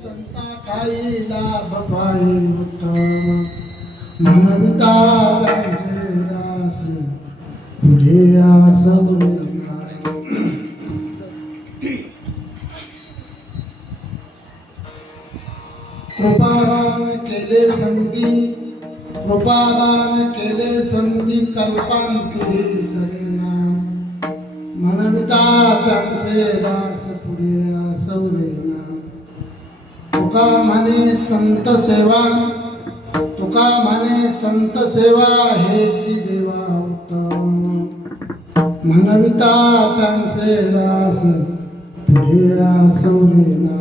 संता ठाई लाभ पाई उत्तम मनविता त्यांचे दास पुढे आसवले कृपादान केले संती कल्पांती सरेना मनविता त्यांचे दास पुढे आसवलेना तुका म्हणे संत सेवा हेची देवा उत्तम मनविता त्यांचे दास पुढे आसवलेना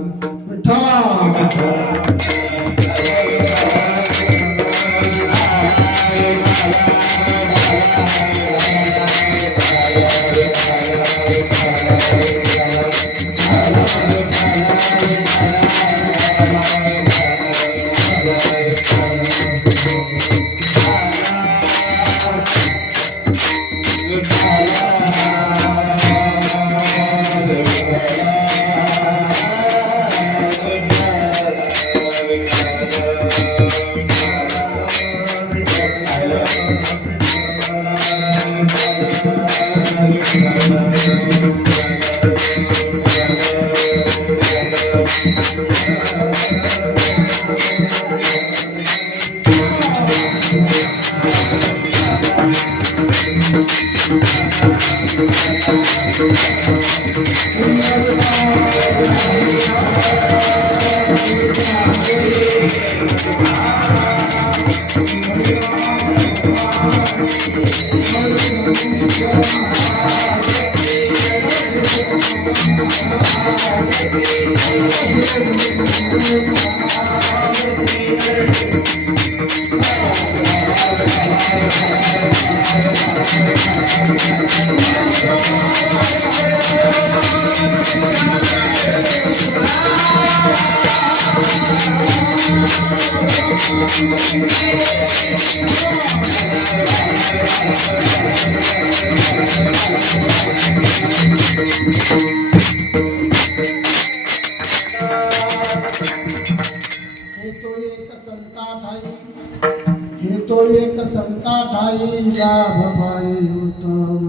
एक संता ठाई लाभ पाई उत्तम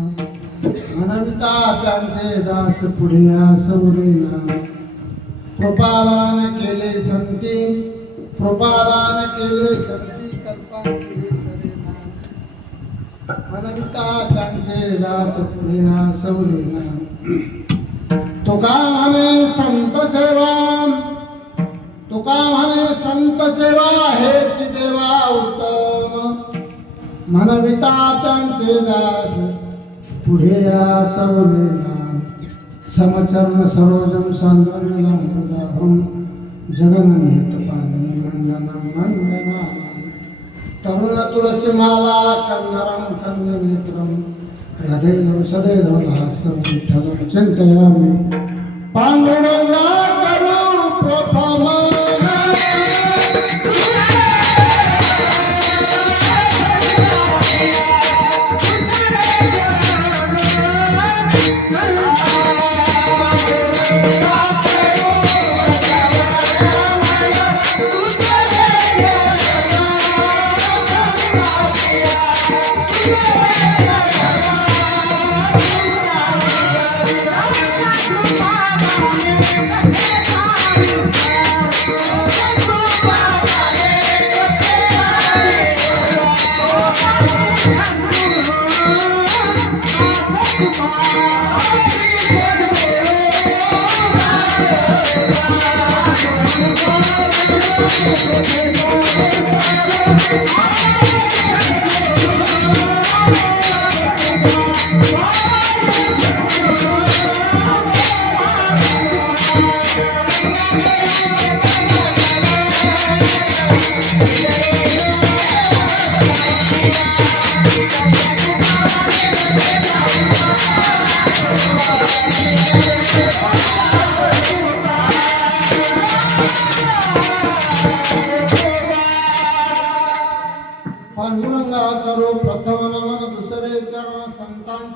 मनविता त्यांचे दास पुढे आसवलेना कृपादान केले संती कल्पांती सरेना मनविता त्यांचे दास पुढे आसवलेना तुका म्हणे संत सेवा हेच देवा उत्तम मनविता त्यांचे दास पुढे आसवलेना समचरण सरोजम सांद्रम जगन्नित पाणी मंडना तरुण तुलसी माला कन्नरम कन्यनेत्रम हृदय सदैव हास्यम विठ्ठलं चिंतयामि पांडुरंगा करू प्रथम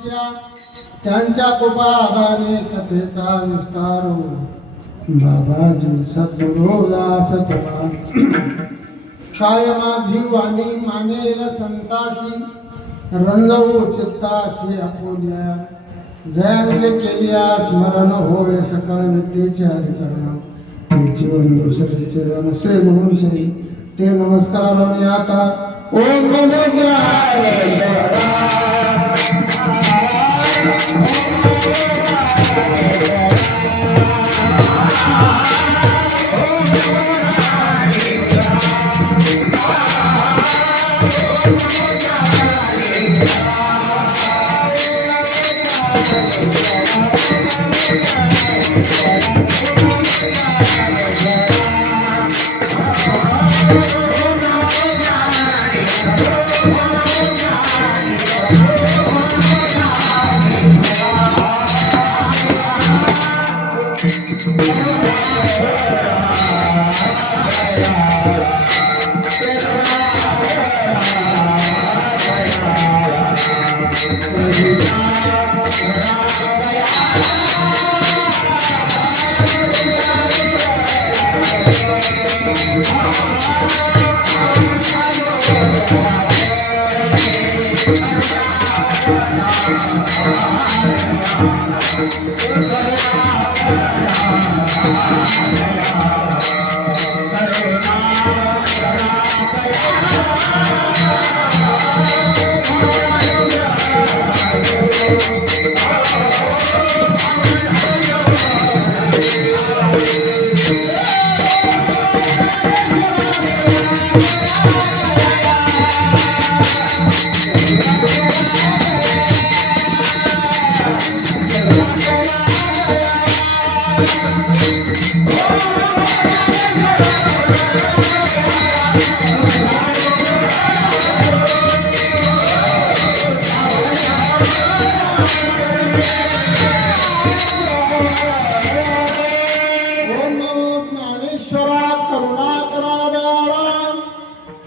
वाक्या त्यांच्या कृपादाने कथेचा विस्तार बाबाजी सद्गुरु दास तुला काय माझी वाणी मानेल संतासी रंगवू चित्तासी आपुल्या जयांचे केल्या स्मरण होय सकळ विद्येचे हरिकरण तेचे बंधू सगळेचे रणसे म्हणून से ते नमस्कार आणि आता ओम नमो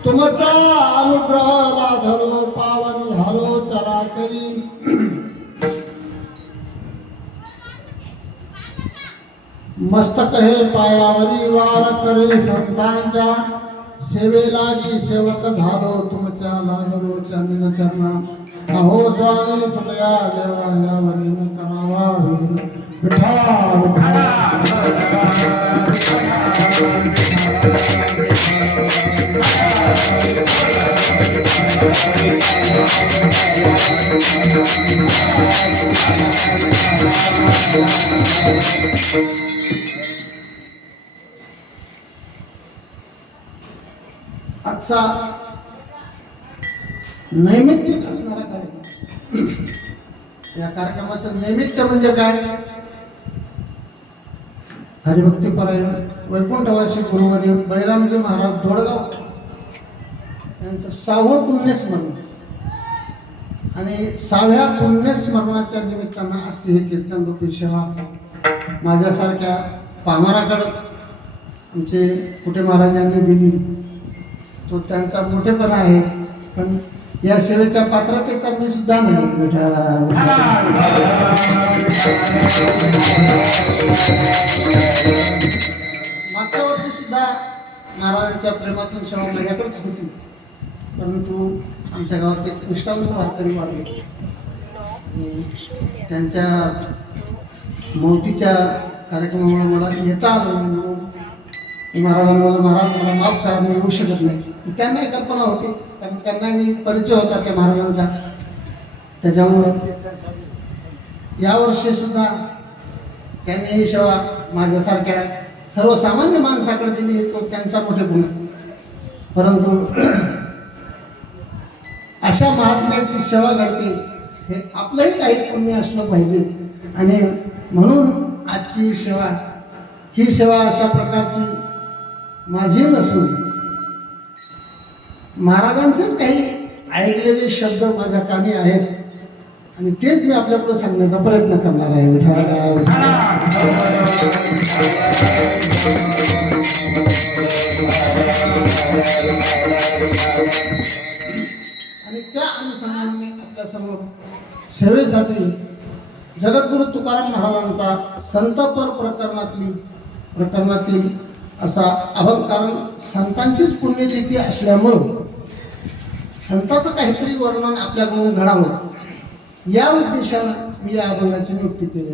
तुमचा अनुग्रह धर्म पावन झालो चराचरी मस्तक हे पायावरी वार करे संतांच्या सेवेलागी सेवक झालो तुमच्या लागलो चंदन चरणा अहो स्वामी तुमया देवा यावरी करावा आजचा नैमित्तिक असणारा कार्यक्रम या कार्यक्रमाचं नैमित्य म्हणजे काय हरिभक्तीपरायण वैकुंठवासी गुरुवर्य बळीरामजी महाराज दोडगाव यांचं 6वं पुण्यस्मरण आणि 6व्या पुण्यस्मरणाच्या निमित्तानं आजची ही कीर्तनरूपी सेवा माझ्यासारख्या पामराकडं आमचे कुठे महाराजांनी दिली तो त्यांचा मोठेपणा आहे पण या सेवेच्या पात्रतेचा मी सुद्धा नाही मागच्या वर्षी सुद्धा महाराजांच्या प्रेमातून सेवा माझ्याकडेच होती परंतु आमच्या गावात एक निष्ठावंत वारकरी वाढले त्यांच्या मौतीच्या कार्यक्रमामुळे मला येता आलं महाराजांना महाराज मला माफ करा मी येऊ शकत नाही त्यांनाही कल्पना होती कारण त्यांनाही परिचय होता त्या महाराजांचा त्याच्यामुळं यावर्षी सुद्धा त्यांनी ही सेवा माझ्यासारख्या सर्वसामान्य माणसाकडे दिली तो त्यांचा मोठे गुण परंतु अशा महात्म्याची सेवा घडते हे आपलंही काही पुण्य असलं पाहिजे आणि म्हणून आजची सेवा ही सेवा अशा प्रकारची माझी नसून महाराजांचेच काही ऐकलेले शब्द माझ्या कानी आहेत आणि तेच मी आपल्यापुढे सांगण्याचा प्रयत्न करणार आहे आणि त्या अनुषंगाने आपल्यासमोर सेवेसाठी जगद्गुरु तुकाराम महाराजांचा संतपर प्रकरणातील असा अभंग, कारण संतांचीच पुण्यतिथी असल्यामुळं संतांचं काहीतरी वर्णन आपल्याकडून घडावं या उद्देशानं मी या अभंगाची नियुक्ती केली.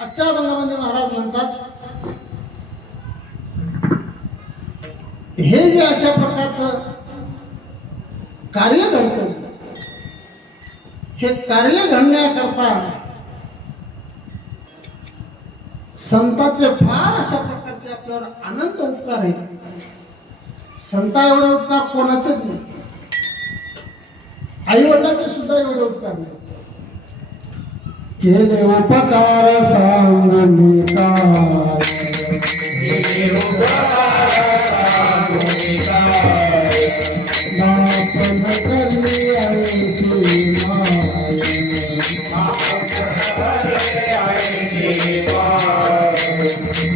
आजच्या अभंगामध्ये महाराज म्हणतात, हे जे अशा प्रकारचं कार्य घडतं, हे कार्य घडण्याकरता संतांचे फार अशा प्रकारचे आपल्यावर अनंत उपकार आहेत. संता एवढे उपकार कोणाचेच नाही, आई वडिलांचे सुद्धा एवढे उपकार नाही. केले उपकार सांगून काय, नापन करली आईची माय,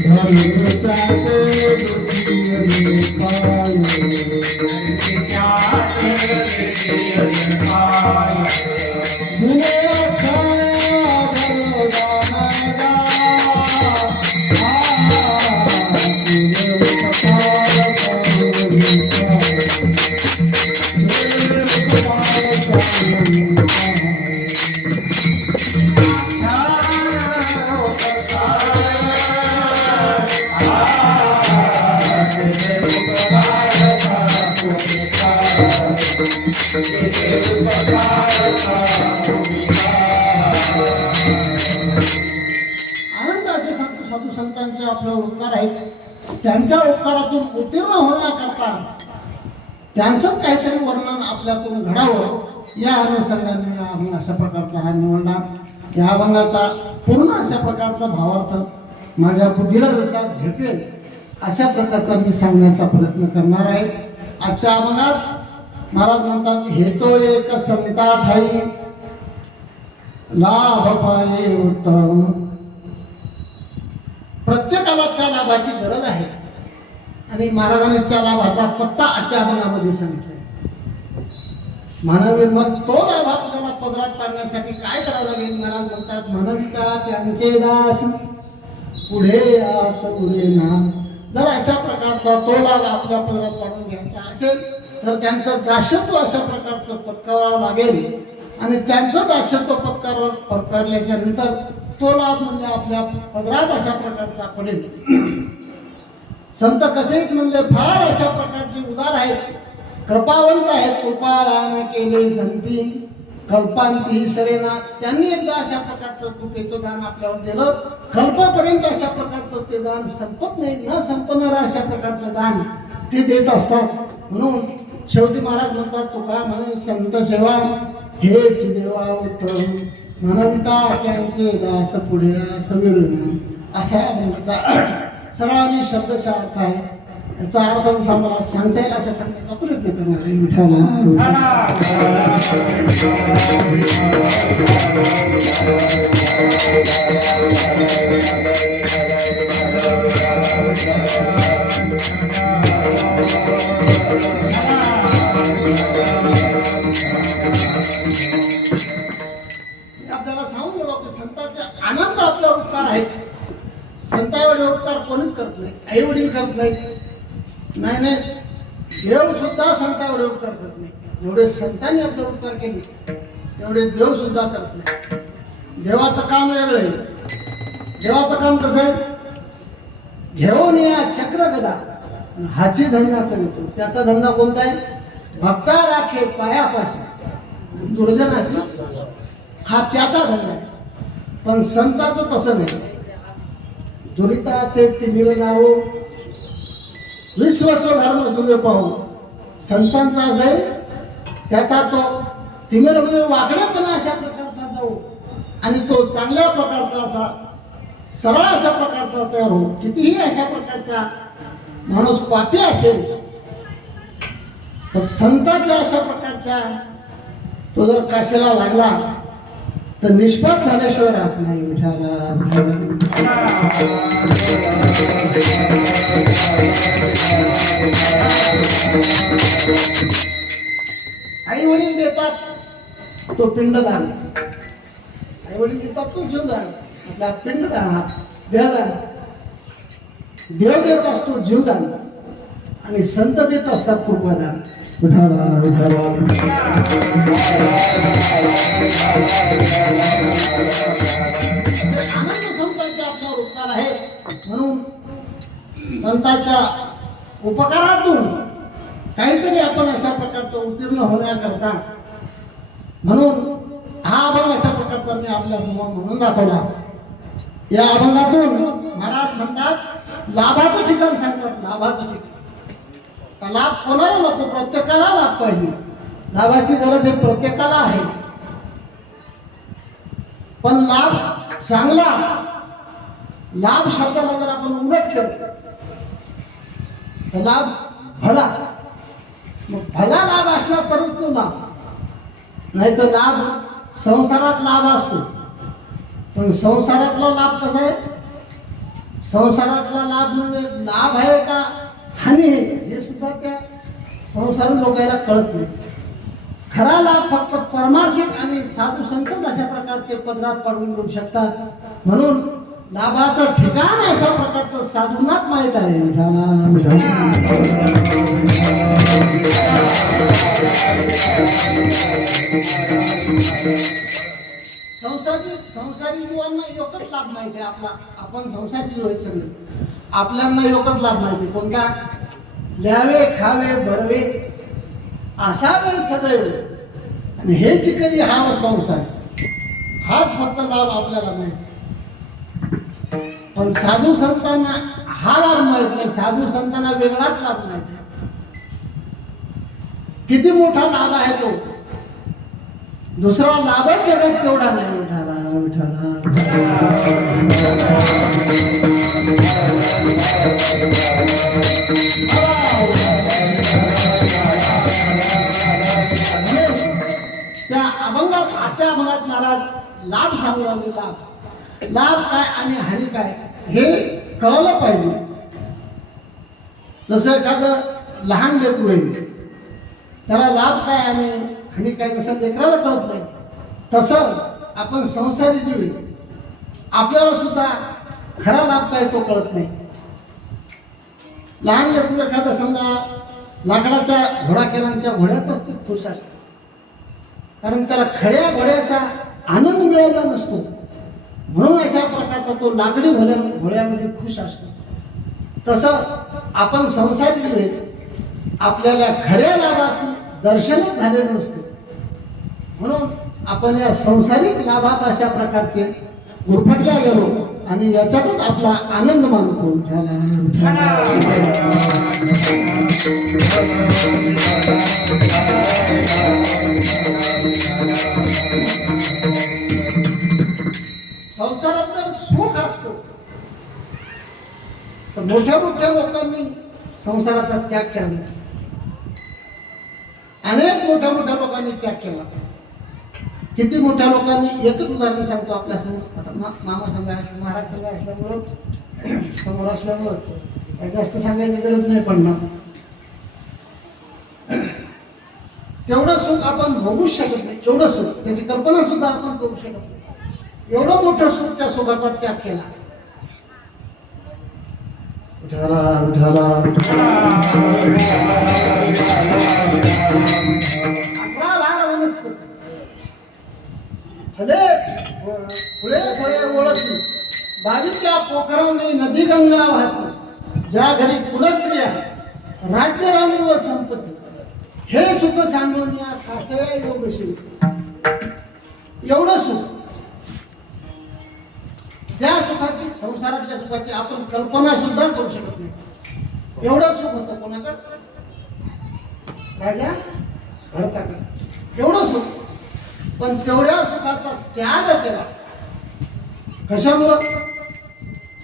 धनुष्याचे दुखी पाय, अनंत असे साधू संतांचे आपले उपकार आहेत. त्यांच्या उपकारातून उत्तीर्ण होण्याकरता त्यांचंच काहीतरी वर्णन आपल्याकडून घडावं या अनुषंगाने मी अभंग अशा प्रकारचा हा निवडला. या अभंगाचा पूर्ण अशा प्रकारचा भावार्थ माझ्या बुद्धीला जसा झेपेल अशा प्रकारचा मी सांगण्याचा प्रयत्न करणार आहे. आजच्या अभंगात महाराज म्हणतात, हेतो एक संता ठाई लाभ पाये उत्तम. प्रत्येकाला त्या लाभाची गरज आहे आणि महाराजांनी त्या लाभाचा पत्ता आजच्या अभंगामध्ये सांगितला. मानवी मग तो लाभ आपल्याला पदरात पाडण्यासाठी काय करावं लागेल? महाराज म्हणतात, मानविका त्यांचे दास पुढे आस पुढे नाम. जर अशा प्रकारचा तो लाभ आपल्या पदरात पाडून घ्यायचा असेल तर त्यांचं दासत्व अशा प्रकारचं पत्करावं लागेल आणि त्यांचं दासत्व पत्करल्याच्या नंतर तो लाभ म्हणजे आपल्या पदरात अशा प्रकारचा पडेल. संत कसे म्हणजे फार अशा प्रकारचे उदार आहेत, कृपावंत आहेत. कृपादान केले संती कल्पांती सरेना. त्यांनी एकदा अशा प्रकारचं कृपेचं दान आपल्यावर दिलं, कल्पापर्यंत अशा प्रकारचं ते दान संपत नाही, न संपणारं अशा प्रकारचं दान ते देत असतात. म्हणून शेवटी महाराज म्हणतात, तुका म्हणे संत सेवा हेच देवा उत्तम. मानविता त्यांचे दास पुढे समीर. असा म्हणण्याचा सरावानी शब्दशः अर्थ आहे. याचा अर्थ जसा मला सांगता येईल असा सांगण्याचा प्रयत्न करणार आहे. विठ्ठला आपल्याला सांगून गेलो की संतांचे अनंत आपले उपकार आहेत. संता एवढे उपकार कोणीच करत नाही, आई वडील करत नाही, नाही देव सुद्धा संता एवढे उपकार करत नाही. जेवढे संतांनी आपले उपकार केले तेवढे देव सुद्धा करत नाही. देवाचं काम वेगळं आहे. देवाचं काम कसं आहे? घेऊन या चक्र गदा हाची धंदा करतो. त्याचा धंदा कोणता आहे? भक्ता राखे पायापाशी दुर्जनाशी, हा त्याचा धंदा आहे. पण संताचं तसं नाही. दुरिताचे तिमिर जावो विश्वस्व धर्म सूर्य पाहू. संतांचा जाईल त्याचा तो तिमिर म्हणजे वाकडेपणा अशा प्रकारचा जाऊ आणि तो चांगल्या प्रकारचा असा सरळ अशा प्रकारचा तयार हो. कितीही अशा प्रकारचा माणूस पापी असेल तर संतांच्या अशा प्रकारच्या तो जर काशीला लागला तर निष्पाप झाल्याशिवाय राहत नाही. विठाला आई वडील देतात तो पिंडदान, आई वडील देतात तो जीवदान, आपला पिंडदान देवदान. देव देत असतो जीवदान आणि संत देत असतात कृपादान. आनंद संतांच्या आपल्यावर उपकार आहे म्हणून संतांच्या उपकारातून काहीतरी आपण अशा प्रकारचं उत्तीर्ण होण्याकरता म्हणून हा अभंग अशा प्रकारचा मी आपल्या समोर म्हणून दाखवला. या अभंगातून महाराज म्हणतात लाभाचं ठिकाण सांगतात. लाभाचं ठिकाण लाभ कोणाला नको, प्रत्येकाला लाभ पाहिजे. लाभाची गरज हे प्रत्येकाला आहे, पण लाभ चांगला. लाभ शब्दाला जर आपण उलट केलं तर लाभ भला. मग भला लाभ असला तरच तो लाभ, नाही तर लाभ संसारात लाभ असतो. पण संसारातला लाभ कसा आहे? संसारातला लाभ म्हणजे लाभ आहे का हानी आहे हे सुद्धा त्या संसारी लोकांना कळत नाही. खरा लाभ फक्त परमार्थिक आणि साधू संतच अशा प्रकारचे पदरात पाडून देऊ शकतात. म्हणून लाभाचं ठिकाण अशा प्रकारचं साधूंनाच माहीत आहे. संसारी जीवांना एकच लाभ माहिती आहे आपला. आपण संसारी जीव आहेत सगळे, आपल्याला एकच लाभ माहिती. कोणता? द्यावे खावे भरवे असावे सदैव आणि हे चिकरी हा संसार. हाच फक्त लाभ आपल्याला माहिती. पण साधू संतांना हा लाभ माहित नाही. साधू संतांना वेगळाच लाभ माहिती. किती मोठा लाभ आहे तो, दुसरा लाभच जगात तेवढा नाही. त्या अभंगात आजच्या अभंगात महाराज लाभ सांगू लागले. लाभ काय आणि हानी काय हे कळलं पाहिजे. जसं एखादं लहान लेकरू आहे, त्याला लाभ काय आणि हानी काय जसं लेकराला कळत नाही, तसं आपण संसारी जीव आपल्याला सुद्धा खरा लाभ काय तो कळत नाही. लहान लेकरू एखादं समजा लाकडाचा घोडा केला आणि त्या घोड्यातच ते खुश असतो, कारण त्याला खड्या घोड्याचा आनंद मिळाला नसतो. म्हणून अशा प्रकारचा तो लाकडी घोड्यामध्ये खुश असतो. तसं आपण संसारी जीव आपल्याला खऱ्या लाभाची दर्शनच झालेलं नसते. म्हणून आपण या संसारिक लाभात अशा प्रकारचे गुरफटल्या गेलो आणि याच्यातच आपला आनंद मानतो. संसारात जर सुख असतो तर मोठ्या मोठ्या लोकांनी संसाराचा त्याग केला नसतो. अनेक मोठ्या मोठ्या लोकांनी त्याग केला. किती मोठ्या लोकांनी, एकच उदाहरण सांगतो आपल्या समोर. आता मामा संघ महाराज संघ असल्यामुळं समोर असल्यामुळं जास्त सांगायची गरज नाही पडणार. तेवढं सुख आपण भोगूच शकत नाही. एवढं सुख त्याची कल्पना सुद्धा आपण करू शकत नाही. एवढं मोठं सुख त्या सुखाचा त्याग केला. पुढे पुढे ओळखली बावीसच्या पोखराने नदी गंगा वाहती, ज्या घरी कुलस्त्रिया राज्य राणी व संपत्ती, हे सुख सांगून या खासया योगशी. एवढं सुख, त्या सुखाची, संसारातल्या सुखाची आपण कल्पना सुद्धा करू शकत नाही. एवढं सुख होतं कोणाकडे? राजा भरताकडे. एवढं सुख, पण तेवढ्या सुखाचा त्याग केला. कशामुळं?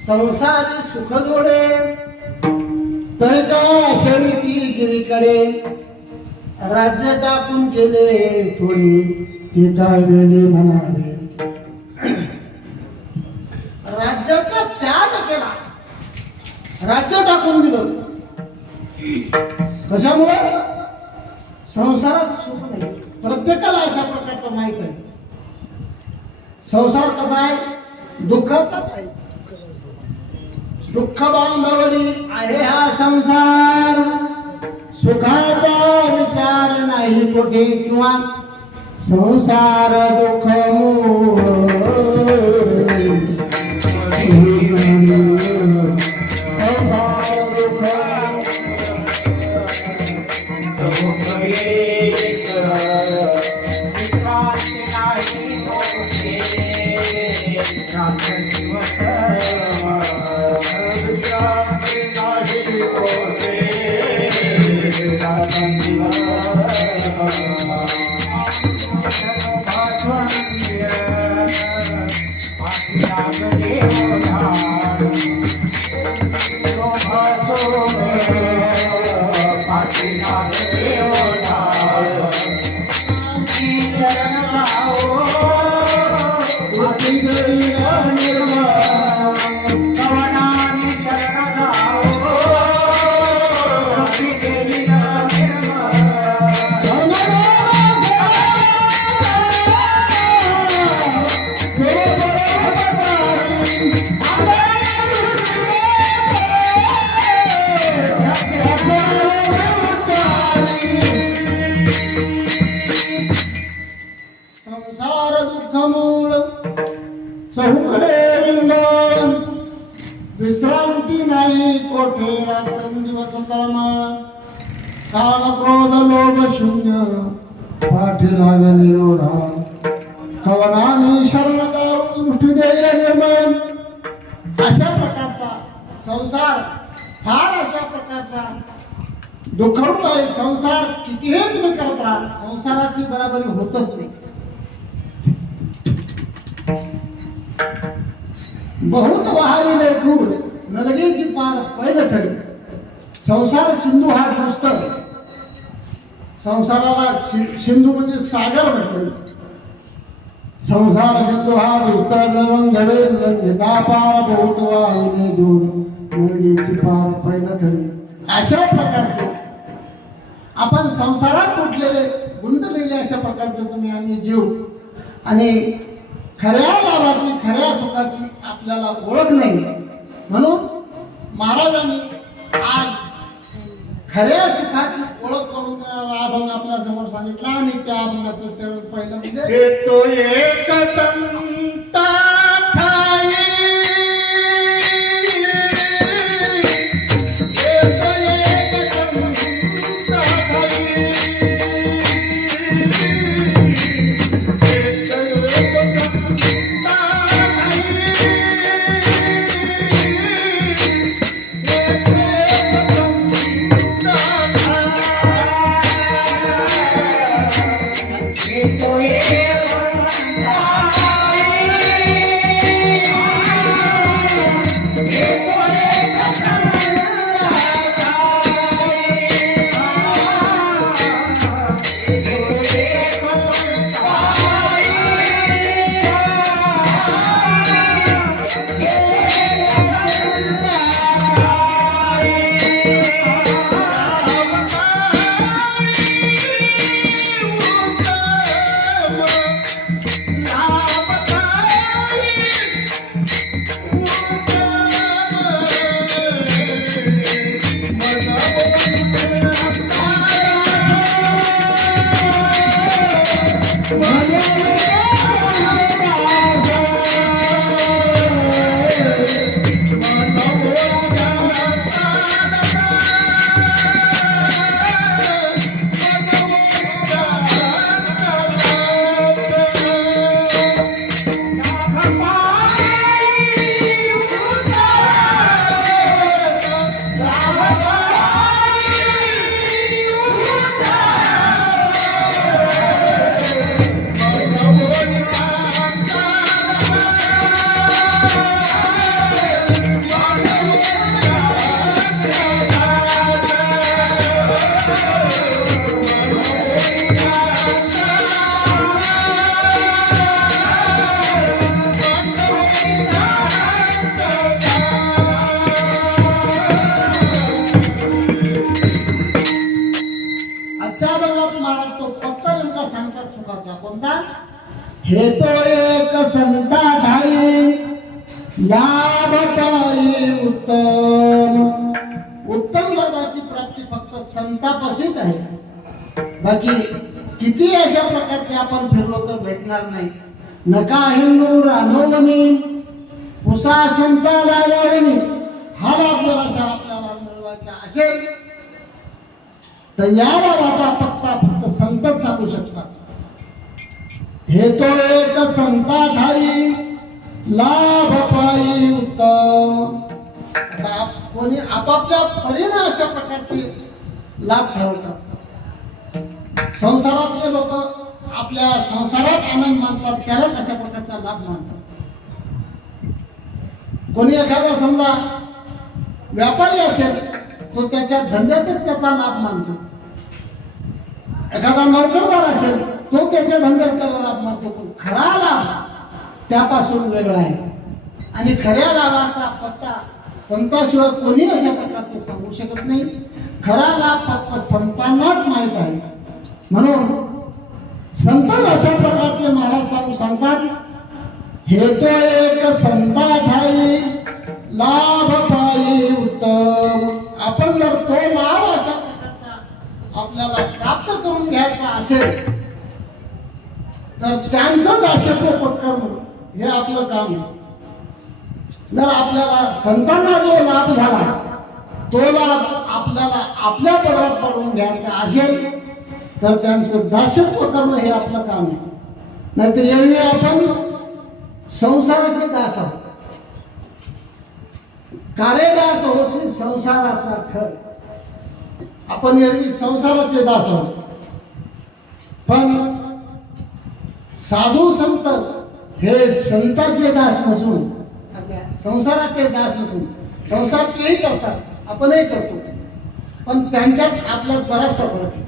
संसारी सुख जोडे तर का शरीरी गिरीकडे, राज्य टाकून गेले थोडी ते काय वेळे म्हणाले. राज्याचा त्याग केला, राज्य टाकून दिलं. कशामुळे? संसारात सुख नाही. प्रत्येकाला अशा प्रकारचं माहित आहे. संसार कसा आहे? दुःखाचाच आहे. दुःख बांधवडी आहे हा संसार, सुखाचा विचार नाही कुठे किंवा संसार दुःख संसार दुःख मूळ चहूकडे विंगण, विश्रांती नाही कोठे रात्रंदिवस तळमळ. काल क्रोध लोभ शून्य पाठी लागली ओढा, कवनाने शरण जाऊन उठी देईल निर्मळ. अशा प्रकारचा संसार, फार अशा प्रकारचा दुःखरूप आहे. संसार कितीही तुम्ही करत राहा, संसाराची बराबरी होतच नाही. बहुत वहारी लेखून नलगेची पार पैलठडी. संसार सिंधू हा पुस्तक, संसाराला सिंधू म्हणजे सागर म्हटलं. संसार सिंधू हा पुस्तक घडे पार बहुत वाहिने दूर नलगेची पार पैलठडी. अशा प्रकारचे आपण संसारात कुठलेले गुंतलेले अशा प्रकारचे तुम्ही आम्ही जीव, आणि खऱ्या लाभाची खऱ्या सुखाची आपल्याला ओळख नाही. म्हणून महाराजांनी आज खऱ्या सुखाची ओळख करून देणारा अभंग आपल्या समोर सांगितला. आणि त्या अभंगाचं चरण पहिलं म्हणजे तो एक संत ठाई, तो प्रकारचा. कोणता? हे तो एक संता ठाई लाभ पायी उत्तम. उत्तम लाभाची प्राप्ती फक्त संतापाशीच आहे. बाकी किती अशा प्रकारचे आपण फिरलो तर भेटणार नाही. नका हिंदू रानवणी पुसा संताला यावणी. हा लाभ जर आपल्याला मिळवायचा असेल तर या लाभाचा पत्ता फक्त संतच सांगू शकतात. हे तो एक संता ठाई लाभ पायी उत्तम. कोणी आपापल्या परीने अशा प्रकारचे लाभ ठरवतात. संसारातले लोक आपल्या संसारात आनंद मानतात त्याला अशा प्रकारचा लाभ मानतात. कोणी एखादा समजा व्यापारी असेल तो त्याच्या धंद्यातच त्याचा लाभ मानतो. एखादा नोकरदार असेल तो त्याच्या धंद्यात त्याला लाभ मानतो. पण खरा लाभ त्यापासून वेगळा आहे आणि खऱ्या लाभाचा पत्ता संताशिवाय कोणी अशा प्रकारचे सांगू शकत नाही. खरा लाभ फक्त संतांनाच माहीत आहे. म्हणून संत अशा प्रकारचे महाराज सांगतात, हे तो एक संता ठाई लाभ पायी उत्तम. आपण जर तो लाभ अशा प्रकारचा आपल्याला प्राप्त करून घ्यायचा असेल तर त्यांचं दासत्व पत्करणं हे आपलं काम आहे. जर आपल्याला संतांना जो लाभ झाला तो लाभ आपल्याला आपल्या पदरात पडून घ्यायचा असेल तर त्यांचं दासत्व करणं हे आपलं काम आहे. नाही तर एरवी आपण संसाराचे दास आहोत. कार्यदास होशी संसाराचा खर. आपण एरवी संसाराचे दास आहोत. पण साधू संत हे संताचे दास नसून संसाराचे दास नसून संसार तेही करतात आपणही करतो. पण त्यांच्यात आपल्यात बराचसा फरक आहे.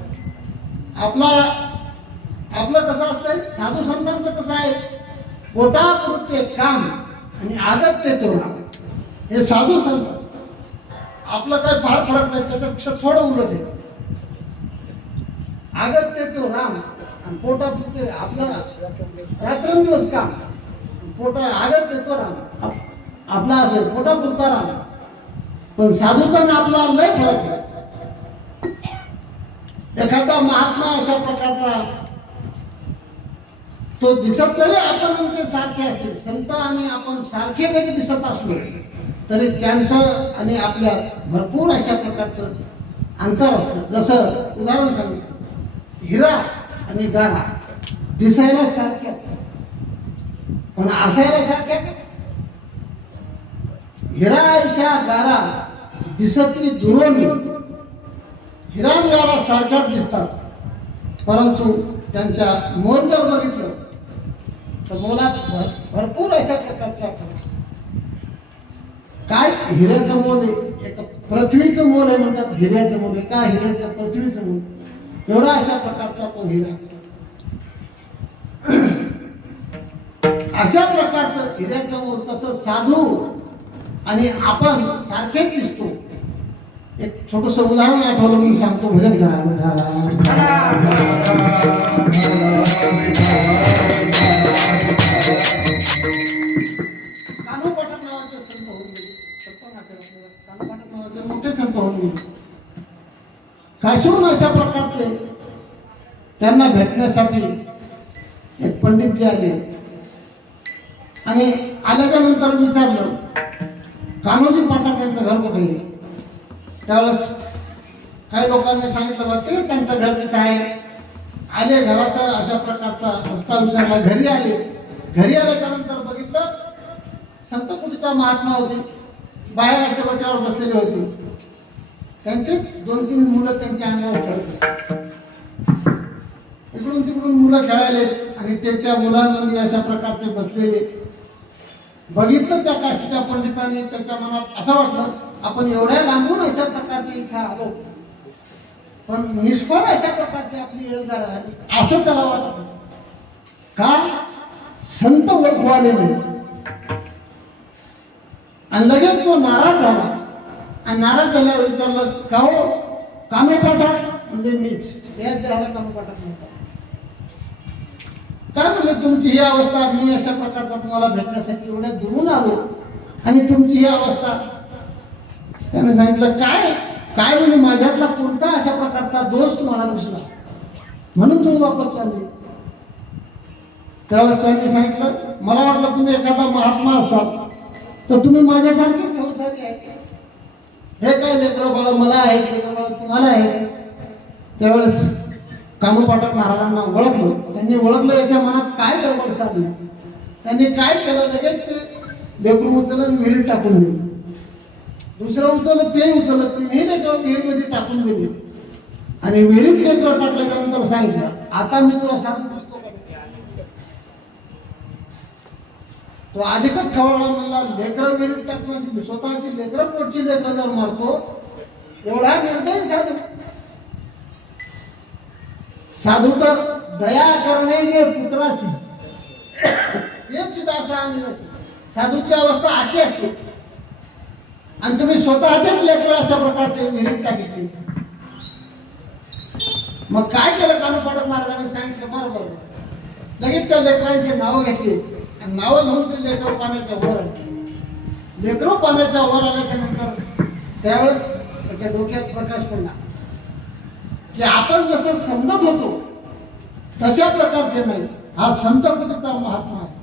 आपलं कसं असतंय, साधू संतांचं कसं आहे, पोटापुरते काम आणि आगत ते करून. हे साधू संत आपलं काय फार फरक नाही, त्याच्यापेक्षा थोडं उलट आहे. आगत ते तो राम आणि पोटापुरते आपलं रात्रंदिवस काम. पोटा आगत ते तो राम आपला असेल पोटापुरता राम. पण साधूचा आणि आपला लय फरक आहे. एखादा महात्मा अशा प्रकारचा तो दिसत जरी आपण ते सारखे असतील, संत आणि आपण सारखे जरी दिसत असलो तरी त्यांचं आणि आपल्या भरपूर अशा प्रकारचं अंतर असतं. जसं उदाहरण सांगितलं, हिरा आणि गारा दिसायला सारख्याच पण असायला सारख्या. हिरा आयशा गारा दिसती दुरोनी. हिरा आणि गारा सारख्याच दिसतात परंतु त्यांच्या मोल जर बघितलं तर मोलात भरपूर अशा प्रकारचा काय. हिऱ्याचं मोल आहे, एक पृथ्वीचं मोल आहे म्हणतात. हिऱ्याचं मोल आहे का, हिऱ्याचं पृथ्वीचं मोल. एवढा अशा प्रकारचा तो हिरा. अशा प्रकारचं हिऱ्याचं मोल. तसं साधू आणि आपण सारखेच दिसतो. एक छोटस उदाहरण आठवलं मी सांगतो. भजन करा. कानू पाठक नावाचे संत होऊन गेले. कानू पाठक नावाचे मोठे संत होऊन गेले. काशीहून अशा प्रकारचे त्यांना भेटण्यासाठी एक पंडितजी आले आणि आल्याच्या नंतर विचारलं, कान्होजी पाठक यांचं घर कुठे आहे. त्यावेळेस काही लोकांनी सांगितलं बा ते त्यांचं घर तिथं आहे. आले, घराचा अशा प्रकारचा रस्ता विचारला. घरी आले. घरी आल्याच्या नंतर बघितलं संत कुटीचा महात्मा होते. बाहेर अशा बट्यावर बसलेले होते. त्यांचेच 2-3 मुलं त्यांच्या अंगावर खेळत. इकडून तिकडून मुलं खेळायले आणि ते त्या मुलांमध्ये अशा प्रकारचे बसलेले. बघितलं त्या काशीच्या पंडितांनी. त्याच्या मनात असं वाटलं आपण एवढ्या लांबून अशा प्रकारचे इथं आलो पण निष्फळ अशा प्रकारची आपली योजना झाली असं त्याला वाटत. का संत ओळखू आले नाही. आणि लगेच तो नाराज झाला. आणि नाराज झाल्यावर विचारलं, का हो कानू पाठक. म्हणजे मीच याच द्यायला कानू पाठक नव्हता. काय म्हणजे तुमची ही अवस्था, मी अशा प्रकारचा तुम्हाला भेटण्यासाठी एवढ्या दुरून आलो आणि तुमची ही अवस्था. त्याने सांगितलं काय काय म्हणजे माझ्यातला कोणता अशा प्रकारचा दोष तुम्हाला दिसला म्हणून तुम्ही वापस चालले. त्यावेळेस त्यांनी सांगितलं मला वाटलं तुम्ही एखादा महात्मा असाल तर तुम्ही माझ्यासारखे संसारी आहे. हे काय लेकरं बाळ मला आहे, लेकरं बाळ तुम्हाला आहे. त्यावेळेस कानू पाठक महाराजांना ओळखलं. त्यांनी ओळखलं याच्या मनात काय गडबड चालली. त्यांनी काय केलं लगेच ते लेकरू उचलून विहिरीत टाकून दिलं. दुसरं उचललं ते उचललं तिन्ही लेकरं विहिरीमध्ये टाकून दिली आणि विहिरीत लेकरं टाकल्याच्यानंतर सांगितलं आता मी तुला साधू दिसतो का. तो अधिकच खवळला म्हणला लेकरं विहिरीत टाकून स्वतःची लेकरं पोटची लेकरं जर मारतो एवढा निर्दय साधू. साधू तर दया करणे गे पुत्रासी हेच दासा आणि साधूची अवस्था अशी असते. आणि तुम्ही स्वतःचेच लेकरं अशा प्रकारचे विहिरीत टाकले. मग काय केलं कानू पाठक महाराजांनी सांगितलं बरोबर. लगेच त्या लेकरांचे नावं घेतली आणि नावं घेऊन ते लेकरं पाण्याच्या वर आले. लेकरं पाण्याच्या वर आल्याच्या नंतर त्यावेळेस त्याच्या डोक्यात प्रकाश पडला की आपण जसं समजत होतो तशा प्रकारचे नाही. हा संत बुद्धीचा महात्मा आहे.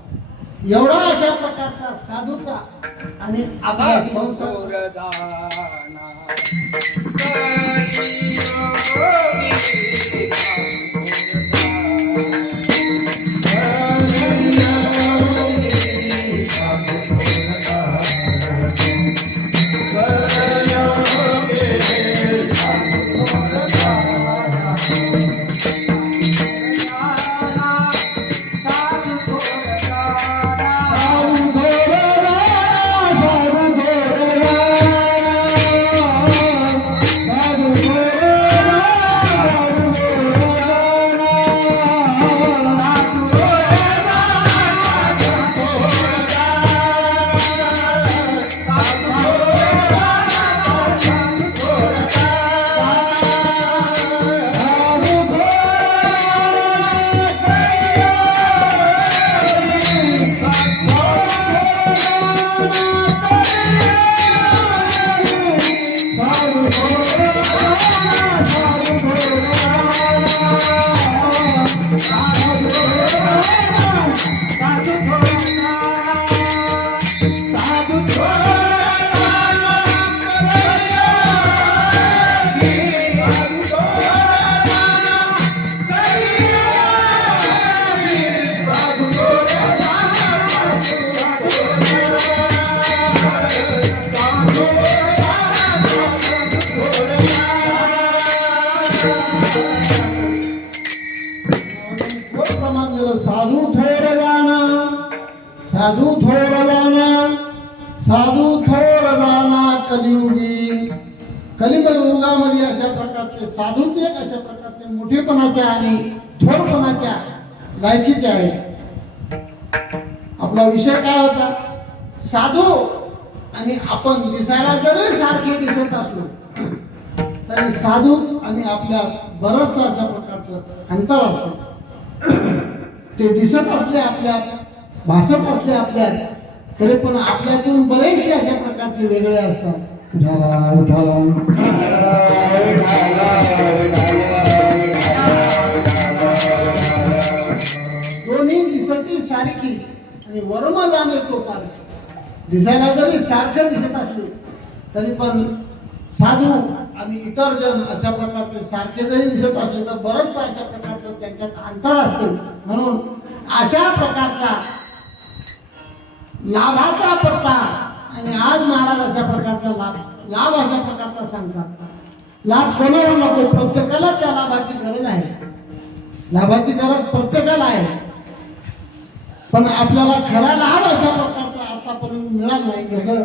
एवढा अशा प्रकारचा साधूचा आणि आपला संसार साधू थोर जाना, साधू थोर जाना कलियुगी. कलियुगामध्ये अशा प्रकारचे साधूचे अशा प्रकारचे मोठेपणाच्या आणि थोरपणाच्या लायकीचे आहे. आपला विषय काय होता साधू आणि आपण दिसायला जरी सारखे दिसत असलो तरी साधू आणि आपल्या बरंच अशा प्रकारचं अंतर असतं. ते दिसत असले आपल्यात भासत असले आपल्यात तरी पण आपल्यातून बरेचसे अशा प्रकारचे वेगळे असतात. दोन्ही दिसती सारखी आणि वर्म जाणे तो पारखी. दिसायला जरी सारखं दिसत असले तरी पण साधू आणि इतर जण अशा प्रकारचे सारखे जरी दिसत असले तर बरंचसं अशा प्रकारचं त्यांच्यात अंतर असते. म्हणून अशा प्रकारचा लाभाचा पत्ता आणि आज महाराज अशा प्रकारचा लाभ अशा प्रकारचा सांगतात. लाभ कोणाला नको, प्रत्येकाला त्या लाभाची गरज आहे. लाभाची गरज प्रत्येकाला आहे पण आपल्याला खरा लाभ अशा प्रकारचा आतापर्यंत मिळाला नाही. जसं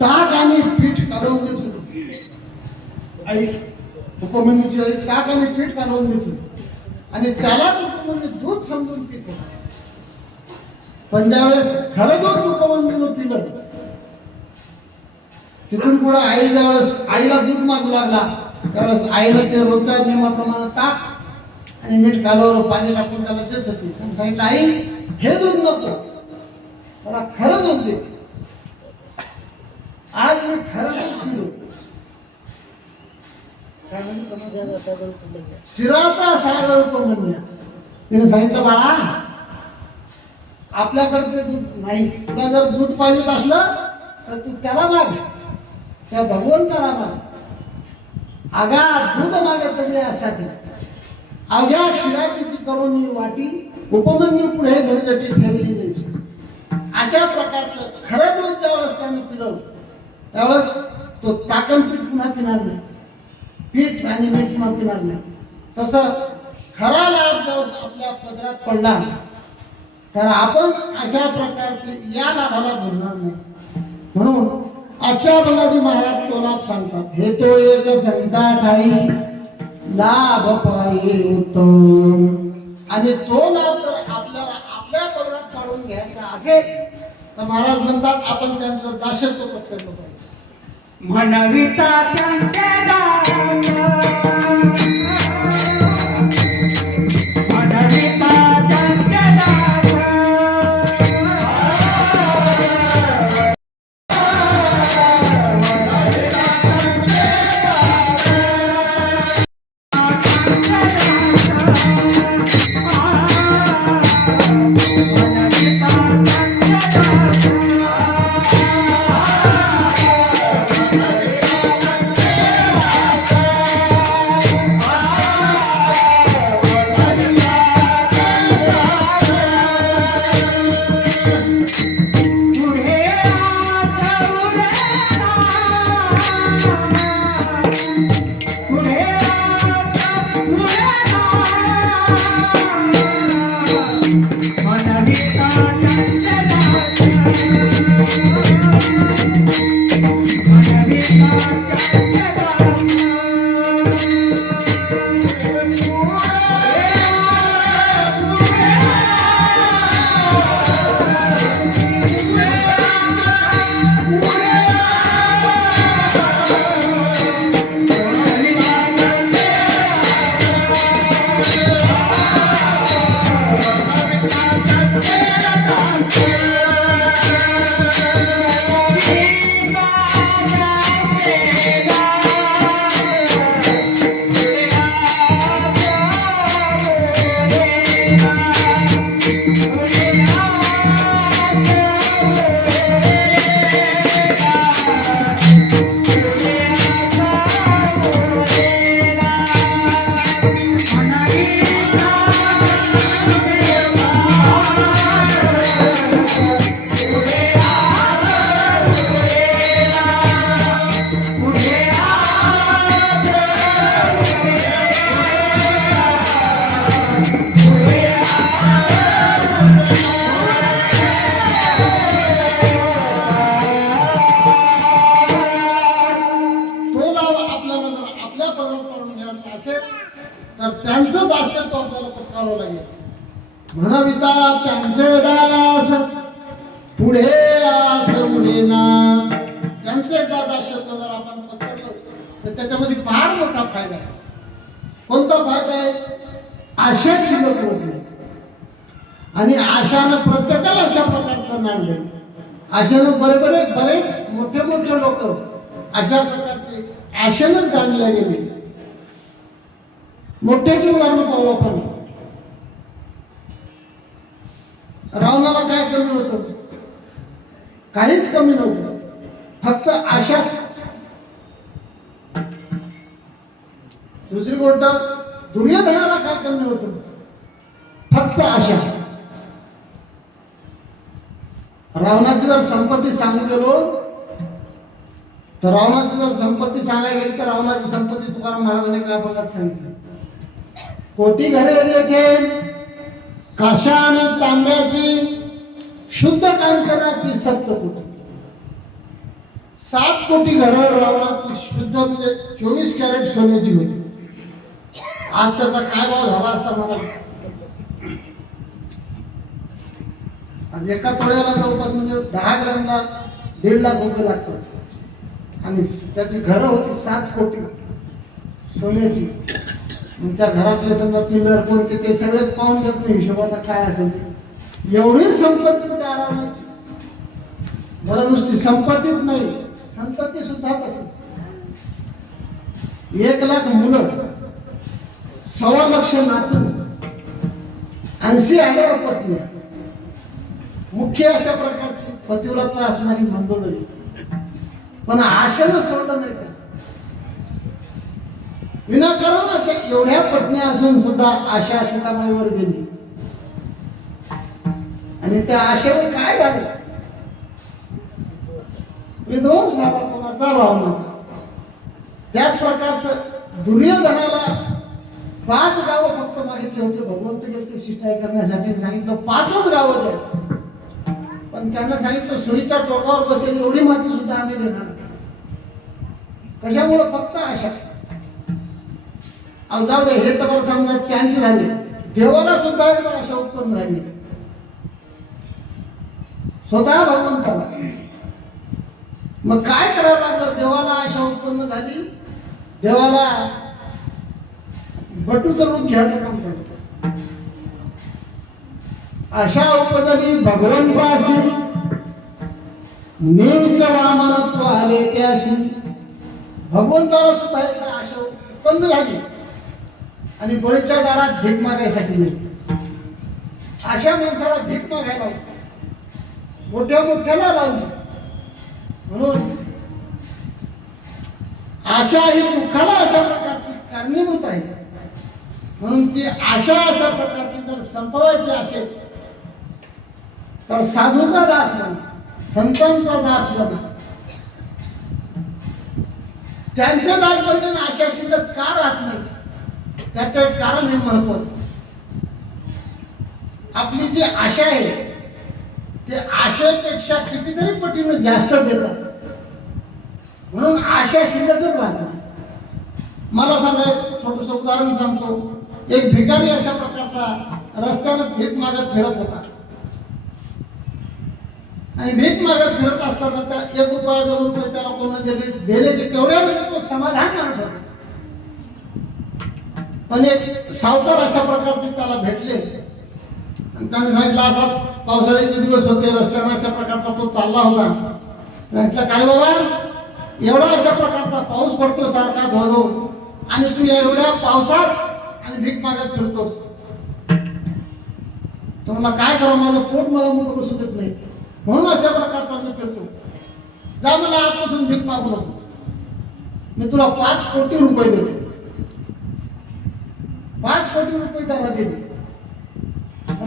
ताक आणि पीठ काढून देत होती आई, उपमन्यूची आई ताक आणि पीठ काढून देत होती आणि त्याला उपमन्यू दूध समजून पित होता. पण ज्यावेळेस खरं दूध उपमन्यूनं पिलं तिथून पुढे आई ज्यावेळेस आईला दूध मागू लागला त्यावेळेस आईला ते रोजच्या नियमाप्रमाणे ताक आणि मीठ कालवर पाणी टाकून त्याला देत होती. सांगितलं आई हे दूध नको, मला खरं दूध दे. आज मी खरं दूध दिलो. शिराचा सागर उपमन्या. तिने सांगितलं बाळा आपल्याकडे दूध नाही, तुला जर दूध पाहिजे असलं तर तू त्याला माग, त्या भगवंताला माग. आगा दूध मागत यासाठी अवघ्या क्षीराची करून वाटी उपमन्यू पुढे घरजटी ठेवली द्यायची. अशा प्रकारचं खरं दूध ज्यावेळेस त्याने पिळवलं त्यावेळेस तो ताकण पीठ पुन्हा पिणार नाही, पीठ आणि मीठ पुन्हा पिणार नाही. तसं खरा लाभ ज्यावेळेस आपल्या पदरात पडला तर आपण अशा प्रकारचे या लाभाला भरणार नाही. म्हणून आजच्या बलाजी महाराज तो लाभ सांगतात. हे तो एक संता ठाई लाभ पाहिजे उत्तम. आणि तो लाभ जर आपल्याला आपल्या पदरात काढून घ्यायचा असेल तर महाराज म्हणतात आपण त्यांचं दासत्व पत्करलं पाहिजे. म्हणविता त्यांचे तर त्यांचं दासत्व आपल्याला पत्करावं लागेल. म्हणविता त्यांचे दास पुढे आस मुलीना. त्यांचं एकदा दासत्व जर आपण पत्करलं तर त्याच्यामध्ये फार मोठा फायदा आहे. कोणता फायदा आहे? आशा शिल्लक होत नाही. आणि आशानं प्रत्येकाला अशा प्रकारचं ज्ञान आहे. आशानं बरेच मोठे लोक अशा प्रकारचे आशेनच जाणले गेले. मोठ्याची उदाहरण पाहू आपण. रावणाला काय कमी होतं? काहीच कमी नव्हतं, फक्त आशाच. दुसरी गोष्ट दुर्योधनाला काय कमी होतं? फक्त आशा. रावणाची जर संपत्ती सांगू गेलो तर रावणाची जर संपत्ती सांगायला गेली तर रावणाची संपत्ती तुकाराम महाराजांनी काय बघत सांगितलं. कोटी घरे देखे काशान तांब्याची शुद्ध कांचनाची 7 कोटी. 7 कोटी घरं रावणाची शुद्ध म्हणजे 24 कॅरेट सोन्याची होती. आज त्याचा काय भाव झाला असता मला? आज एका तोळ्याला जवळपास म्हणजे 10 ग्रॅमला 1.5 लाख रुपये लागतात. आणि त्याची घरं होती 7 कोटी. सोन्याची. मग त्या घरातले समजा पिलर कोणते ते सगळे पाहून घेत नाही हिशोबाचा काय असेल ते. एवढी संपत्ती त्या आरामाची. बरं नुसती संपत्तीच नाही, संतती सुद्धा तसंच. 1,00,000 मुलं, 1,00,000 नातू, 80,000 पत्नी, मुख्य अशा प्रकारची पतिव्रता असणारी मंडळी. पण आशेनं सोडलं नाही का? विनाकारण अशा एवढ्या पत्नी असून सुद्धा आशा सीतामाईवर गेली. आणि त्या आशेवर काय झालं? विध्वंस झाला कोणाचा? रावणाचा. त्याच प्रकारचं दुर्योधनाला 5 गावं फक्त मागितले होते. भगवंत गेले शिष्टाई करण्यासाठी, सांगितलं 5च गावं द्या. पण त्यांना सांगितलं सुईच्या टोकावर बसेल एवढी माती सुद्धा आम्ही देणार. कशामुळे? फक्त आशा. अहो जाऊ दे, हे तर समजा त्यांची झाली. देवाला सुद्धा एकदा आशा उत्पन्न झाली, स्वतः भगवंताला. मग काय करावं लागलं? देवाला आशा उत्पन्न झाली. देवाला बटूचं रूप घ्यायचं काम पडतं. आशा उपजली भगवंताशी, नीच वामनत्व आले त्याशी. भगवंताला सुद्धा एकदा आशा उत्पन्न झाली आणि बळीच्या दारात भीक मागायसाठी गेली. अशा माणसाला भीक मागायला मोठ्या मोठ्याला लावली. म्हणून आशा ही दुःखाला अशा प्रकारची कारणीभूत आहे. म्हणून ती आशा अशा प्रकारची जर संपवायची असेल तर साधूचा दास बना, संतांचा दास बना. त्यांचे दास बनून आशा शिल्लक का राहत नाही? त्याचं एक कारण हे महत्वाचं. आपली जी आशा आहे ते आशेपेक्षा कितीतरी पटीने जास्त देतात. म्हणून आशा शिल्लकच राहत नाही. मला सांगा, एक छोटंसं उदाहरण सांगतो. एक भिकारी अशा प्रकारचा रस्त्यावर भीक मागत फिरत होता. आणि भीक मागत फिरत असताना त्या 1 रुपया 2 रुपये त्याला कोण दिले की तेवढ्यामध्ये तो समाधान मानत होता. पण एक सावकार अशा प्रकारचे त्याला भेटले आणि त्याने सांगितलं, असा पावसाळ्याचे दिवस होते, रस्त्याने अशा प्रकारचा तो चालला होता. म्हटलं, काय बाबा, एवढा अशा प्रकारचा पाऊस पडतो सारखा धो आणि तू एवढ्या पावसात आणि भीक मागत फिरतोस. तर मला काय करावं, माझं पोट मला मोठं बसू देत नाही, म्हणून अशा प्रकारचा मी फिरतो. जा, मला आजपासून भीक मागू नको, मी तुला 5 कोटी रुपये देतो. 5 कोटी रुपये त्याला दिले.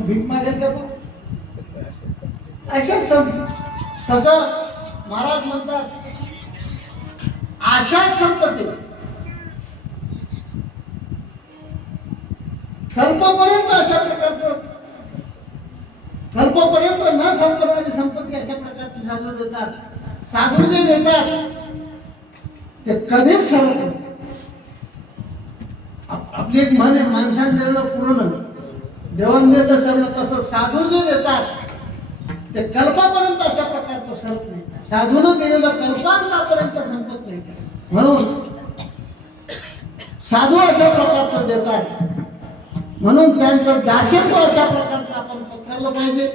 भीक मागेल का तो? अशाच तसं महाराज म्हणतात, आशाच संपत्ती. कल्पपर्यंत अशा प्रकारचं, कल्पपर्यंत न संपणारी संपत्ती अशा प्रकारची साधू देतात. साधू जे देतात ते कधीच सरत नाही. आपली एक म्हण आहे, माणसाने दिलेलं पूर्ण, देवान दिलेलं सरण. तसं साधू जे देतात ते कल्पापर्यंत अशा प्रकारचं सरत नाही. साधून दिलेलं कल्पांतापर्यंत संपत नाही. म्हणून साधू अशा प्रकारचं देतात. म्हणून त्यांचं दासत्व अशा प्रकारचं आपण पत्करलं पाहिजे.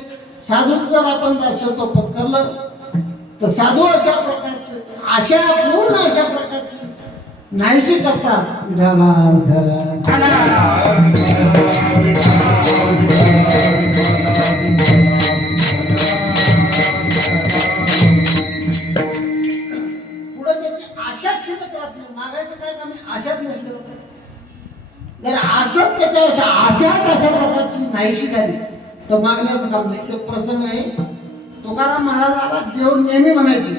साधूच जर आपण दासत्व पत्करलं तर साधू अशा प्रकारचे आशा पूर्ण अशा प्रकारची नाहीशी करतात. पुढे त्याची आशा शिल्लक राहत नाही. मागायचं काय काम? आशाच नसलं. जर आशात त्याच्या आशात अशा प्रकारची नाहीशी झाली तर मागण्याचं काम नाही. एक प्रसंग आहे, तुकाराम महाराजाला देव नेहमी म्हणायचे,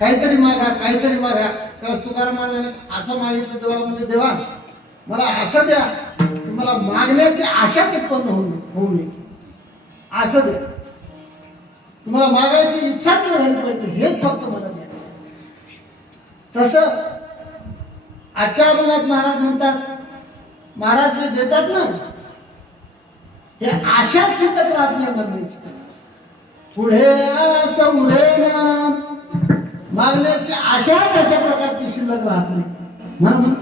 काहीतरी मागा, काहीतरी मागा. तर तुकाराम महाराजांनी असं मागितलं देवाला, म्हणजे देवा मला असं द्या की मला मागण्याची आशा उत्पन्न होऊ नये, असं द्या. तुम्हाला मागायची इच्छा नाही झाली पाहिजे, हेच फक्त मला द्या. तसं आजच्या अभंगात महाराज म्हणतात, महाराज जे देतात ना हे आशा शिल्लक राहत नाही मागण्याची. पुढे आशा उडे ना, मागण्याची आशा कशा प्रकारची शिल्लक राहत नाही. म्हणून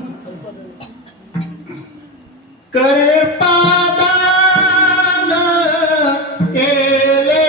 करे पादान केले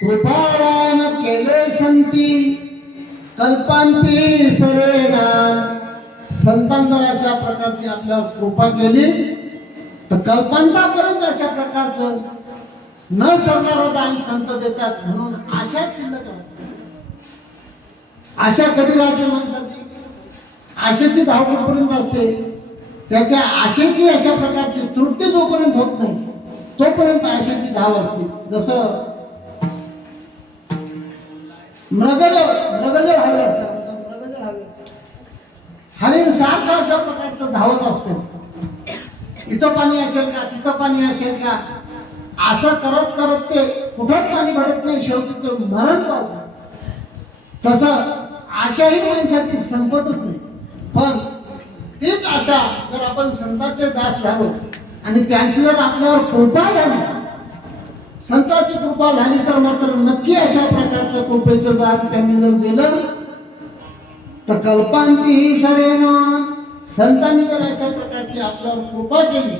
कृपावान केले संती कल्पांती सरेना. संतान जर अशा प्रकारची आपल्यावर कृपा केली तर कल्पांतापर्यंत अशा प्रकारचं न सरणारं दान संत देतात. म्हणून आशा शिल्लक राहते. आशा कधी राहते माणसाची? आशेची धावपळीपर्यंत असते. त्याच्या आशेची अशा प्रकारची तृप्ती जोपर्यंत होत नाही तोपर्यंत आशेची धाव असते. जसं मृगजळ हवे असतात. हरिण सारखं अशा प्रकारचं धावत असतो. इथं पाणी असेल का, तिथं पाणी असेल का, असं करत करत ते कुठंच पाणी भरत नाही. शेवटी तो मरण पावतो. तसं आशाही माणसाची संपतच नाही. पण तीच आशा जर आपण संतांचे दास झालो आणि त्यांची जर आपल्यावर कृपा झाली, संतांची कृपा झाली तर मात्र नक्की अशा प्रकारचं कृपेचं दान त्यांनी जर दिलं तर कल्पांती शरेना. संतांनी जर अशा प्रकारची आपल्यावर कृपा केली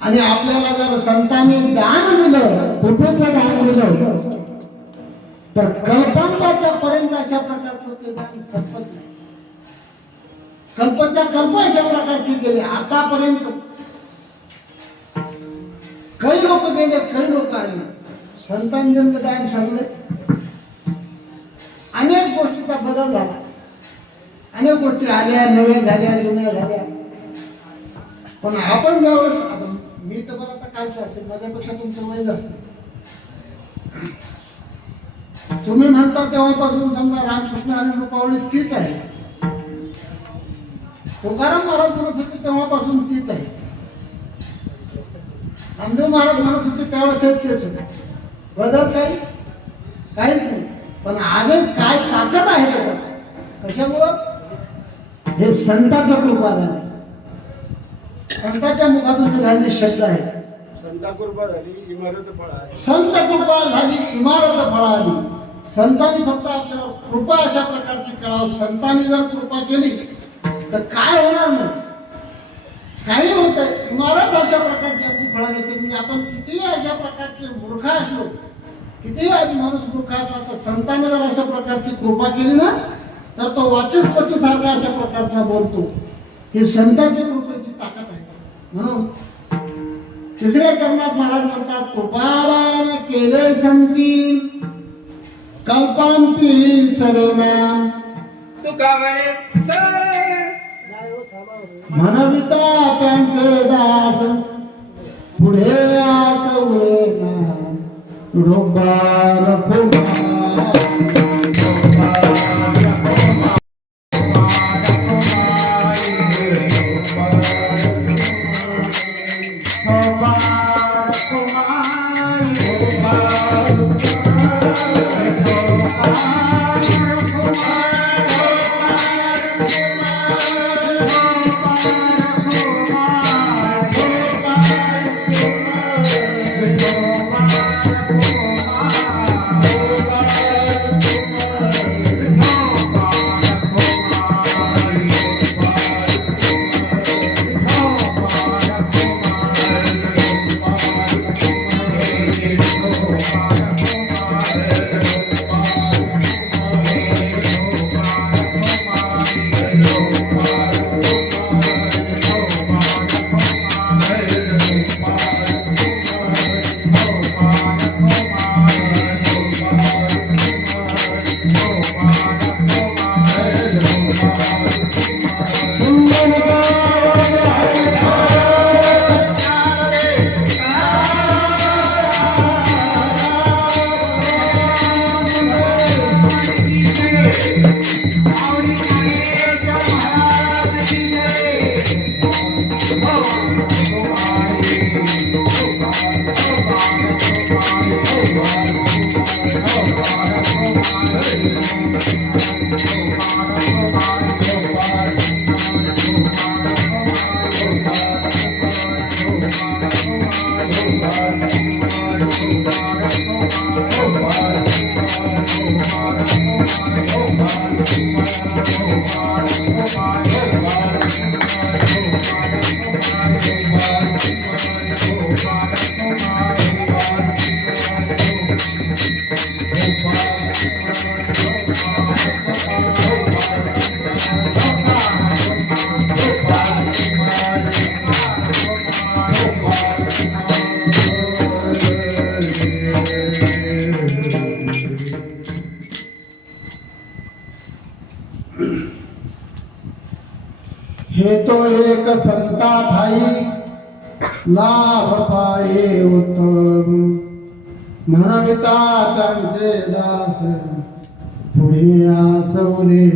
आणि आपल्याला जर संतांनी दान दिलं, कृपेचं दान दिलं तर कल्पांताच्या पर्यंत अशा प्रकारचं ते दान संपत नाही. कल्पच्या कल्प अशा प्रकारचे गेले. आतापर्यंत काही लोक गेले, काही लोक आले. संतांजन दान ठरले. अनेक गोष्टीचा बदल झाला. अनेक गोष्टी आल्या, नव्या झाल्या, जुन्या झाल्या. पण आपण ज्यावेळेस, मी तर मला आता कालचं असेल, माझ्यापेक्षा तुमचं वय जास्त. तुम्ही म्हणता तेव्हापासून समजा रामकृष्ण आणि रूपावळी तीच आहे. तुकाराम महाराज म्हणत होते तेव्हापासून तीच आहे. नामदेव महाराज म्हणत होते त्यावेळेस तेच होते. बदल काहीच नाही. पण आज काय ताकद आहे त्याच्यात? कशामुळं? हे संतांचं कृपा झालं. संतांच्या मुखातून निघालेले शब्द आहे. संत कृपा झाली इमारत फळाली. संत कृपा झाली इमारत फळाली. संतांनी फक्त आपल्यावर कृपा अशा प्रकारची कळावं. संतांनी जर कृपा केली तर काय होणार नाही, काही होत आहे. इमारत अशा प्रकारची आपली फळं घेते. म्हणजे आपण कितीही अशा प्रकारचे मूर्ख असलो, कितीही माणूस मूर्ख असला तर संतांनी जर अशा प्रकारची कृपा केली ना तर तो वाचस्पती सारखा अशा प्रकारचा बोलतो. ही संतांची कृपेची ताकद आहे. म्हणून तिसऱ्या चरणात महाराज म्हणतात, कृपावान केले संती कल्पांती सरेना. तुका म्हणे म्हणविता त्यांचे दास पुढे आस उरेना. डोंबार कुमार हे तो एक संता ठाई लाभ पाये उत्तम म्हणविता त्यांचे दास पुढे आसवले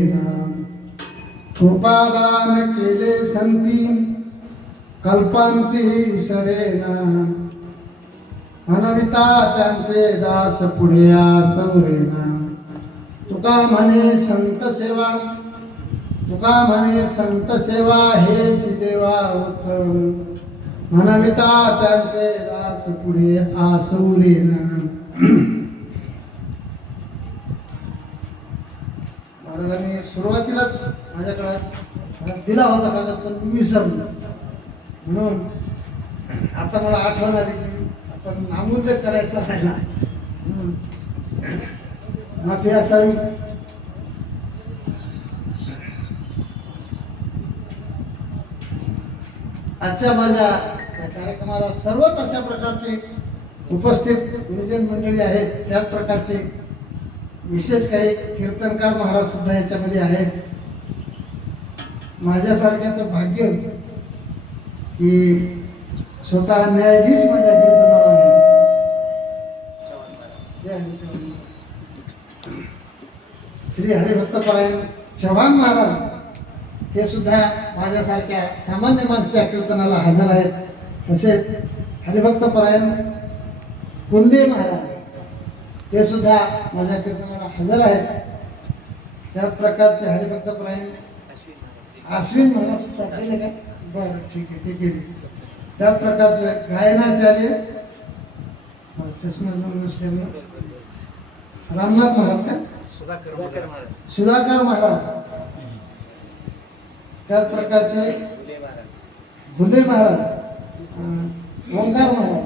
कृपादान केले संती कल्पांची सरेना म्हणविता त्यांचे दास पुढे आसवरेना तुका म्हणे संत सेवा तुका म्हणे संत सेवा हेच देवा उत्तम म्हणविता त्यांचे दास पुढे आसवरेना महाराजांनी सुरुवातीलाच माझ्याकडे दिला होता कागद पण मी विसरलो म्हणून आता मला आठवण आली की आपण नामोल्लेख करायचा राहिला माफी असावी. आजच्या माझ्या या कार्यक्रमाला सर्वच अशा प्रकारचे उपस्थित गुरुजन मंडळी आहेत. त्याच प्रकारचे विशेष काही कीर्तनकार महाराज सुद्धा याच्यामध्ये आहेत. माझ्यासारख्याचं भाग्य की स्वतः न्यायाधीश माझ्या कीर्तनाला आहे. श्री हरिभक्तपरायण चव्हाण महाराज हे सुद्धा माझ्यासारख्या सामान्य माणसाच्या कीर्तनाला हजर आहेत. तसेच हरिभक्तपरायण कुंदे महाराज हे सुद्धा माझ्या कीर्तनाला हजर आहेत. त्याच प्रकारचे हरिभक्तपरायण अश्विन महाराज सुद्धा केले का? बरं ठीक आहे, ते केले. त्याच प्रकारचे गायनाचार्य चष्मा नसल्यामुळे रामनाथ महाराज का सुधाकर महाराज. त्याच प्रकारचे भुले महाराज ओंकार महाराज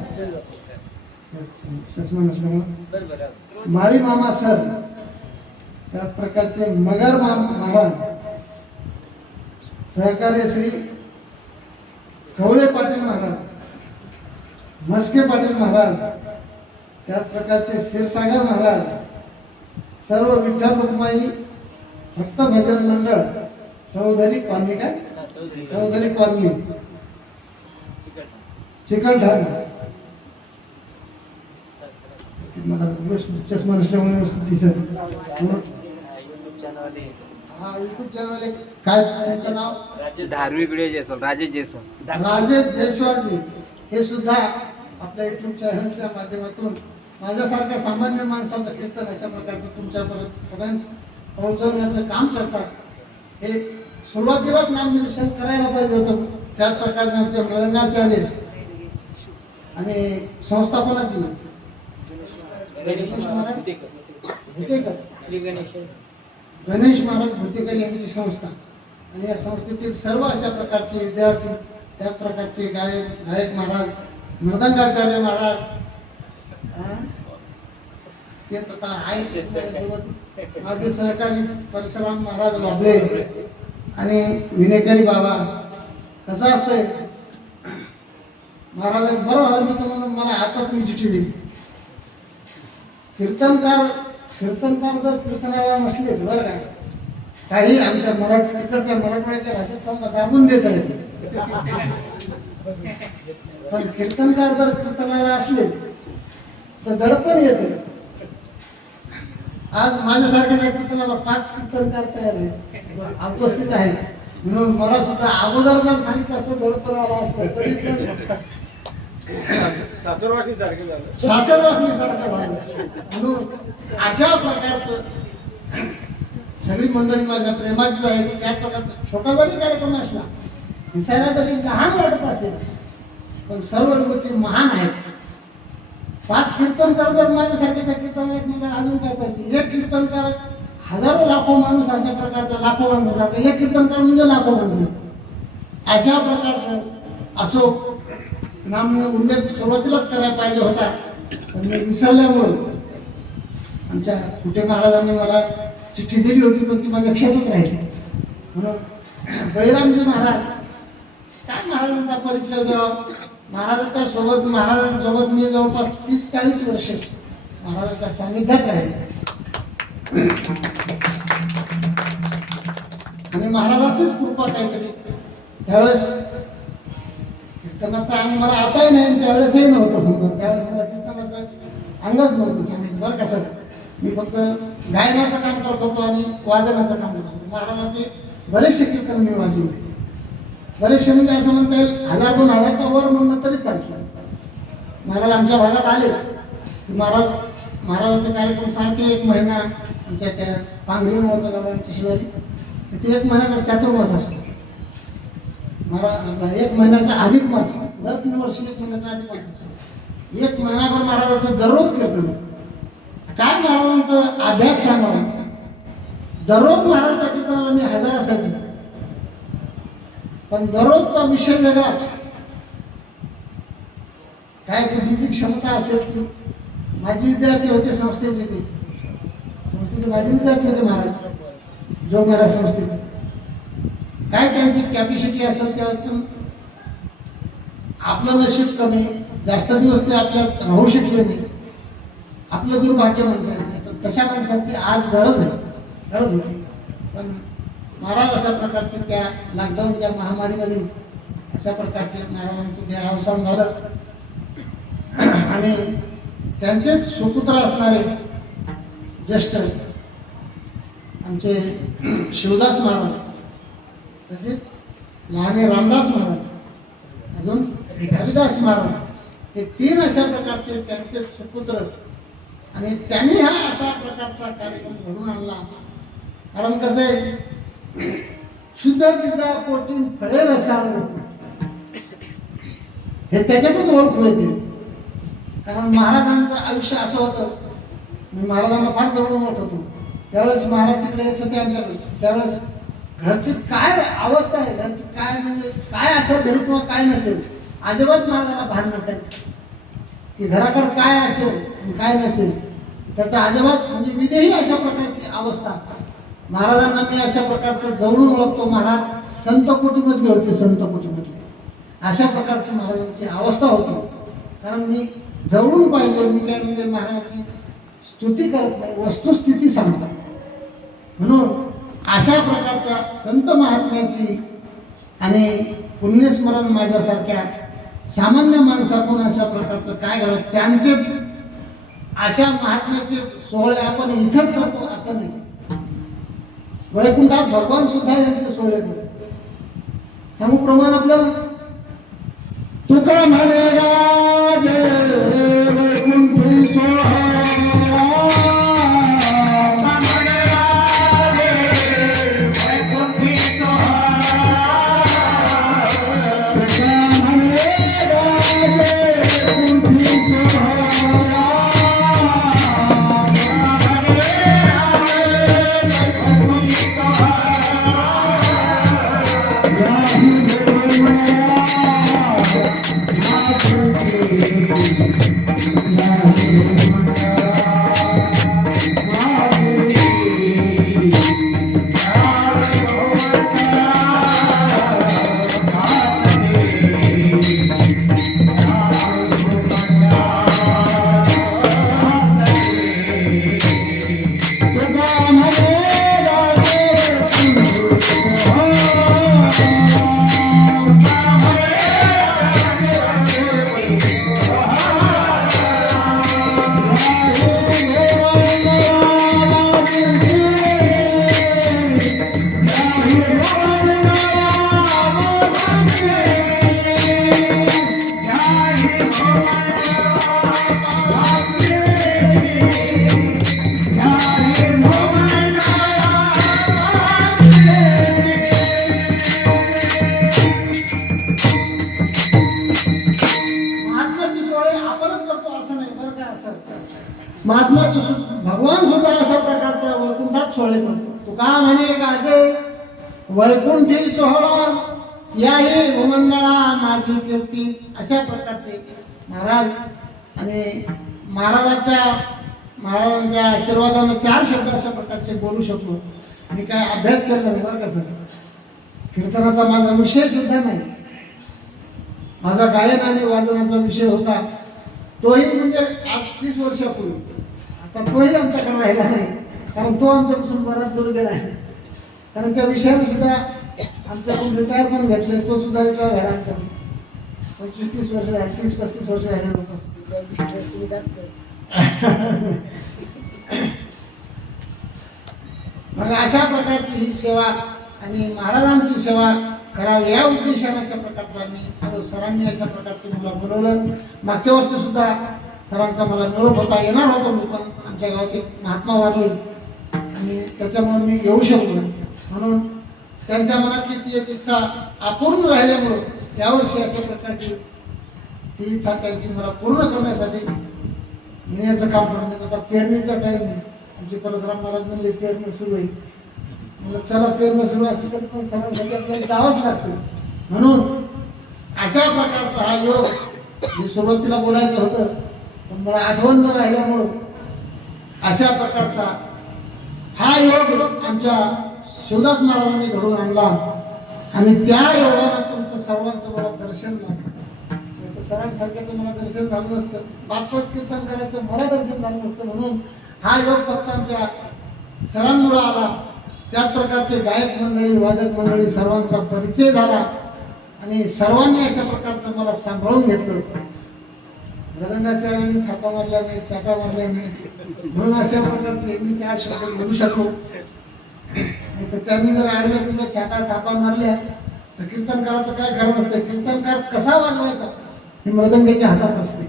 चष्मा नसल्यामुळे माळी मामा सर. त्याच प्रकारचे मगर महाराज सहकार्य श्री कवळे पाटील महाराज मस्के पाटील महाराज. त्याच प्रकारचे क्षीरसागर महाराज. सर्व विठ्ठल रुक्माई भक्त भजन मंडळ चौधरी कॉलनी काय चौधरी कॉलनी चिकलठाण. मला चष्मा नसल्यामुळे दिसत. हा युट्यूब चॅनल काय तुमचं नाव? धार्मिक व्हिडिओ जयस्वाल राजेश जयस्वाल. राजेश जयस्वालजी हे सुद्धा आपल्या युट्यूब चॅनलच्या माध्यमातून माझ्यासारख्या सामान्य माणसाचं कीर्तन अशा प्रकारचं तुमच्यापर्यंत पोहोचवण्याचं काम करतात. हे सुरुवातीलाच नामनिर्देशन करायला पाहिजे होतं. त्याच प्रकारे आमचे मृदंगाचार्य आणि संस्थापनाची गणेश महाराज भुतेकर यांची संस्था आणि या संस्थेतील सर्व अशा प्रकारचे विद्यार्थी त्याच प्रकारचे गायक महाराज मृदंगाचार्य महाराज ते तथा आहेत माझे सहकारी परशुराम महाराज बाबले आणि विनेकरी बाबा. कसं असतंय महाराज बरं झालं मी तुम्हाला मला हातात मी चिठ्ठी दिली. कीर्तनकार जर कीर्तनाला नसले बरं का काही आमच्या तिकडच्या मराठवाड्याच्या भाषेत समजा दाबून देता येते. पण कीर्तनकार जर कीर्तनाला असले तर दडपण येते. आज माझ्यासारख्या कीर्तनाला 5 कीर्तनकार तयार आहेत उपस्थित आहेत. म्हणून मला सुद्धा अगोदर जर सांगितलं असं दडपण आला असतं तरी सासरवासी सारखे झालं सासरवासी सारखं झालं. म्हणून अशा प्रकारचं सगळी मंडळी माझ्या प्रेमाची आहे. त्याच प्रकारचा छोटा जरी कार्यक्रम असला दिसायला जरी लहान वाटत असेल पण सर्व गोष्टी महान आहेत. 5 कीर्तनकार जर माझ्यासारख्याच्या कीर्तनात म्हणजे अजून काय पाहिजे. एक कीर्तनकार हजारो लाखो माणूस अशा प्रकारचा लाखो माणसाचा एक कीर्तनकार म्हणजे लाखो माणसं. अशा प्रकारचं असो नाम उल्लेख सुरुवातीलाच करायला पाहिजे होता पण मी विसरल्यामुळे आमच्या कुठे महाराजांनी मला चिठ्ठी दिली होती पण ती माझ्या लक्षातच राहिली. म्हणून बळीरामजी महाराज काय महाराजांचा परिचय द्यावा महाराजांसोबत मी जवळपास 30-40 वर्ष महाराजांच्या सान्निध्यात राहिले आणि महाराजांचीच कृपा काहीतरी त्यावेळेस कीर्तनाचा अंग मला आताही नाही आणि त्यावेळेसही नव्हतं समजा. त्यावेळेस मला कीर्तनाचं अंगच नव्हतं सांगितलं बरं का सर. मी फक्त गायनाचं काम करत होतो आणि वादनाचं काम करत होतो. महाराजांचे बरेचसे कीर्तन मी वाजवले. बरेचसे म्हणजे असं म्हणता येईल 1000-2000च्या वर म्हणलं तरी चालतं. महाराज आमच्या भागात आले की महाराजांचे कार्यक्रम सारखे 1 महिना आमच्या त्या पांगरी नावाचं गाव आमच्या शेजारी ते 1 महिन्याचा चातुर्मास असतो. महाराज 1 महिन्याचा अधिक मास दर 3 वर्षी 1 महिन्याचा अधिक मास असतो. 1 महिनाभर महाराजांचं दररोज कीर्तन काय महाराजांचा अभ्यास सांगावा. दररोज महाराजांच्या कीर्तनाला मी हजर असायचे पण दररोजचा विषय वेगळाच. काय बुद्धीची क्षमता असेल की माझे विद्यार्थी होते संस्थेचे माझे विद्यार्थी होते महाराज जो महाराज संस्थेचे काय त्यांची कॅपॅसिटी असेल तेव्हा आपलं नशीब कमी जास्त दिवस ते आपल्याला राहू शकले नाही. आपलं दुर्भाग्य म्हणतो तशा माणसाची आज गरज होती. पण महाराज अशा प्रकारचे त्या लॉकडाऊनच्या महामारीमध्ये अशा प्रकारचे महाराजांचं देहावसान झालं आणि त्यांचे सुपुत्र असणारे ज्येष्ठ आमचे शिवदास महाराज तसेच लहाने रामदास महाराज अजून हरिदास महाराज हे 3 अशा प्रकारचे त्यांचे सुपुत्र आणि त्यांनी हा असा प्रकारचा कार्यक्रम घडून आणला. कारण कसं आहे शुद्ध पिझा प्रोटीन फळे रसायन हे त्याच्यातच ओळखू येते. कारण महाराजांचं आयुष्य असं होतं मी महाराजांना फार जवळून ओळखत होतो. त्यावेळेस महाराज तिकडे येत होते आमच्याकडे. त्यावेळेस घरची काय अवस्था आहे घरची काय म्हणजे काय असेल घरी किंवा काय नसेल अजिबात महाराजांना भान नसायचं की घराकडे काय असेल आणि काय नसेल त्याचा अजिबात म्हणजे विधेही अशा प्रकारची अवस्था. महाराजांना मी अशा प्रकारचं जवळून ओळखतो. महाराज संत कोटीमध्ये होते संत कोटीमध्ये अशा प्रकारची महाराजांची अवस्था होती. कारण मी जवळून पाहिलं मी काय म्हणजे महाराजांची स्तुती करत नाही वस्तुस्थिती सांगतो. म्हणून अशा प्रकारच्या संत महात्म्याची आणि पुण्यस्मरण माझ्यासारख्या सामान्य माणसाकडून अशा प्रकारचं काय घडत त्यांचे अशा महात्म्याचे सोहळे आपण इथंच करतो असं नाही. वैकुंठात भगवान सुद्धा यांचे सोहळे करतो. सांगू प्रमाण आपल्याला तुका म्हणे राजे वैकुंठी सोहळा भगवान सुद्धा अशा प्रकारचा वैकुंठात सोहळे करतो. तुका म्हणे गाजे वैकुंठी सोहळा याही भूमंडळा माझी कीर्ती अशा प्रकारचे महाराज आणि महाराजांच्या आशीर्वादाने 4 शब्द अशा प्रकारचे बोलू शकलो. मी काय अभ्यास केला नाही बरं का सर. कीर्तनाचा माझा विषय सुद्धा नाही माझा गायन आणि वादनाचा विषय होता, तोही म्हणजे आज 30 वर्षापूर्वी. आता तोही आमच्याकडे राहिला नाही, कारण तो आमच्यापासून बराच दूर गेला आहे. कारण त्या विषयाने सुद्धा आमच्याकडून रिटायरमेंट घेतले, तो सुद्धा रिटायर झाला आमच्याकडून. 25-30 वर्ष झाली, 30-35 वर्ष झाले लोक. मग अशा प्रकारची ही सेवा आणि महाराजांची सेवा करावी या उद्देशाने अशा प्रकारचा मी सरांनी अशा प्रकारचं मला बोलवलं. मागच्या वर्षी सुद्धा सरांचा मला निरोप होता, येणार होतो मी, पण आमच्या गावात एक महात्मा वारले आणि त्याच्यामुळे मी येऊ शकलो. म्हणून त्यांच्या मनातली ती एक इच्छा अपूर्ण राहिल्यामुळं यावर्षी अशा प्रकारची ती इच्छा त्यांची मला पूर्ण करण्यासाठी येण्याचं काम करण्यात. आता पेरणीचा टाईम आमचे परशुराम महाराज म्हणले पेरणी सुरू आहे. मला चला पेरणं सुरू असेल तर पण सरांसाठी आपल्याला जावंच लागतं. म्हणून अशा प्रकारचा हा योग जे सुरुवातीला बोलायचं होतं पण मला आठवण न राहिल्यामुळं अशा प्रकारचा हा योग आमच्या शिवदास महाराजांनी घडवून आणला आणि त्या योगानं तुमचं सर्वांचं मला दर्शन लागलं. सरांसारखं तुम्हाला दर्शन झालं नसतं, 5-5 कीर्तन करायचं मला दर्शन झालं नसतं. म्हणून हा योग फक्त आमच्या सरांमुळे आला. त्याच प्रकारचे गायक मंडळी, वादक मंडळी सर्वांचा परिचय झाला आणि सर्वांनी अशा प्रकारचं मला सांभाळून घेतलं. मृदंगाचार्यांनी थापा मारल्या नाही, चाका मारल्या नाही, म्हणून अशा प्रकारचे मी 4 शब्द बोलू शकलो. तर त्यांनी जर आडव्या तिला छाटा थापा मारल्या तर कीर्तनकाराचं काय खरं नसतं. कीर्तनकार कसा वाजवायचा हे मृदंगाच्या हातात असते,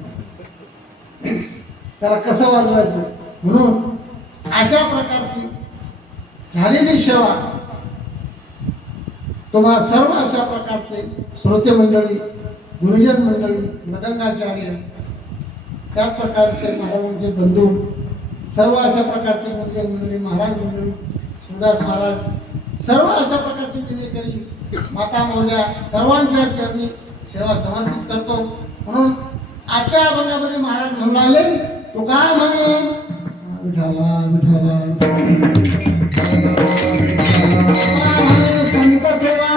त्याला कसं वाजवायचं. म्हणून अशा प्रकारची झालेली सेवा तुम्हाला सर्व अशा प्रकारचे श्रोते मंडळी, गुरुजन मंडळी, मृदंगाचार्य, त्याच प्रकारचे महाराजांचे बंधू, सर्व अशा प्रकारचे गुरुजन मंडळी, महाराज मंडळी, शिवदास महाराज, सर्व अशा प्रकारचे विनेकरी, माता मौल्या सर्वांच्या चरणी सेवा समर्पित करतो. म्हणून आजच्या अभंगामध्ये महाराज म्हणून आले, तो काय म्हणे, विठाला विठाला संत सेवा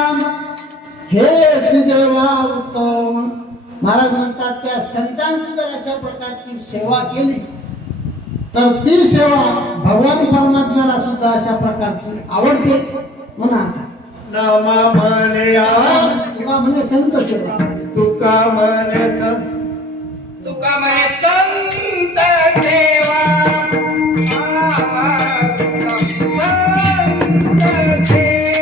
हे देवा उत्तम. महाराज म्हणतात त्या संतांची जर अशा प्रकारची सेवा केली तर ती सेवा भगवान परमात्म्याला सुद्धा अशा प्रकारची आवडते. म्हणा नामा म्हणया तुका म्हणे संत सेवा, तुका म्हणे संत, तुका म्हणे संत सेवा, संत सेवा.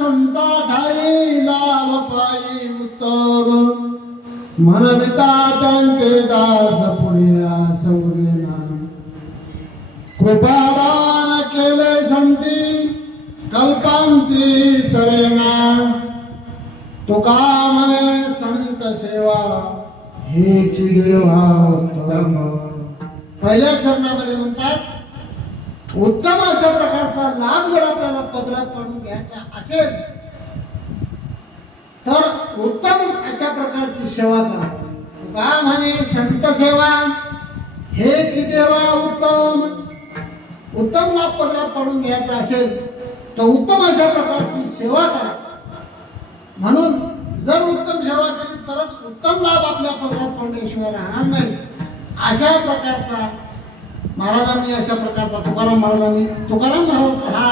संता ठाई लाभ पायी उत्तम म्हणविता त्यांचे दास पुढे सौरेना कृपादान केले संती कल्पांती सरेना तुका म्हणे संत सेवा हेच देवा उत्तम. पहिल्या चरणामध्ये म्हणतात उत्तम अशा प्रकारचा लाभ जर आपल्याला पदरात पडून घ्यायचा असेल तर उत्तम अशा प्रकारची सेवा करा. तुका म्हणे संत सेवा हेच देवा उत्तम. उत्तम लाभ पदरात पडून घ्यायचा असेल तर उत्तम अशा प्रकारची सेवा करा. म्हणून जर उत्तम सेवा केली तरच उत्तम लाभ आपल्या पदरात पडल्याशिवाय राहणार नाही. अशा प्रकारचा महाराजांनी अशा प्रकारचा तुकाराम महाराजांचा हा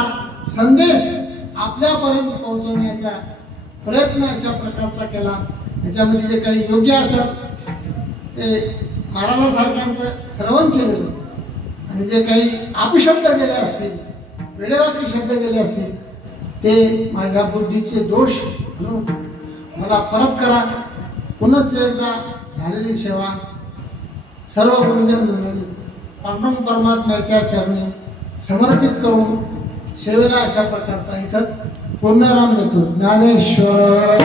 संदेश आपल्यापर्यंत पोहोचवण्याचा प्रयत्न अशा प्रकारचा केला. याच्यामध्ये जे काही योग्य असत ते महाराजांसारख्यांचं श्रवण केलेलं आणि जे काही अपशब्द गेले असतील वेडेवाकडी शब्द गेले असतील ते माझ्या बुद्धीचे दोष म्हणून मला परत करा. पुनश्च एकदा झालेली सेवा सर्व गुरुजन मंडळी पांडुरंग परमात्म्याच्या चरणी समर्पित करून सेवेला अशा प्रकारचा इथं पुण्यराम देतो. ज्ञानेश्वर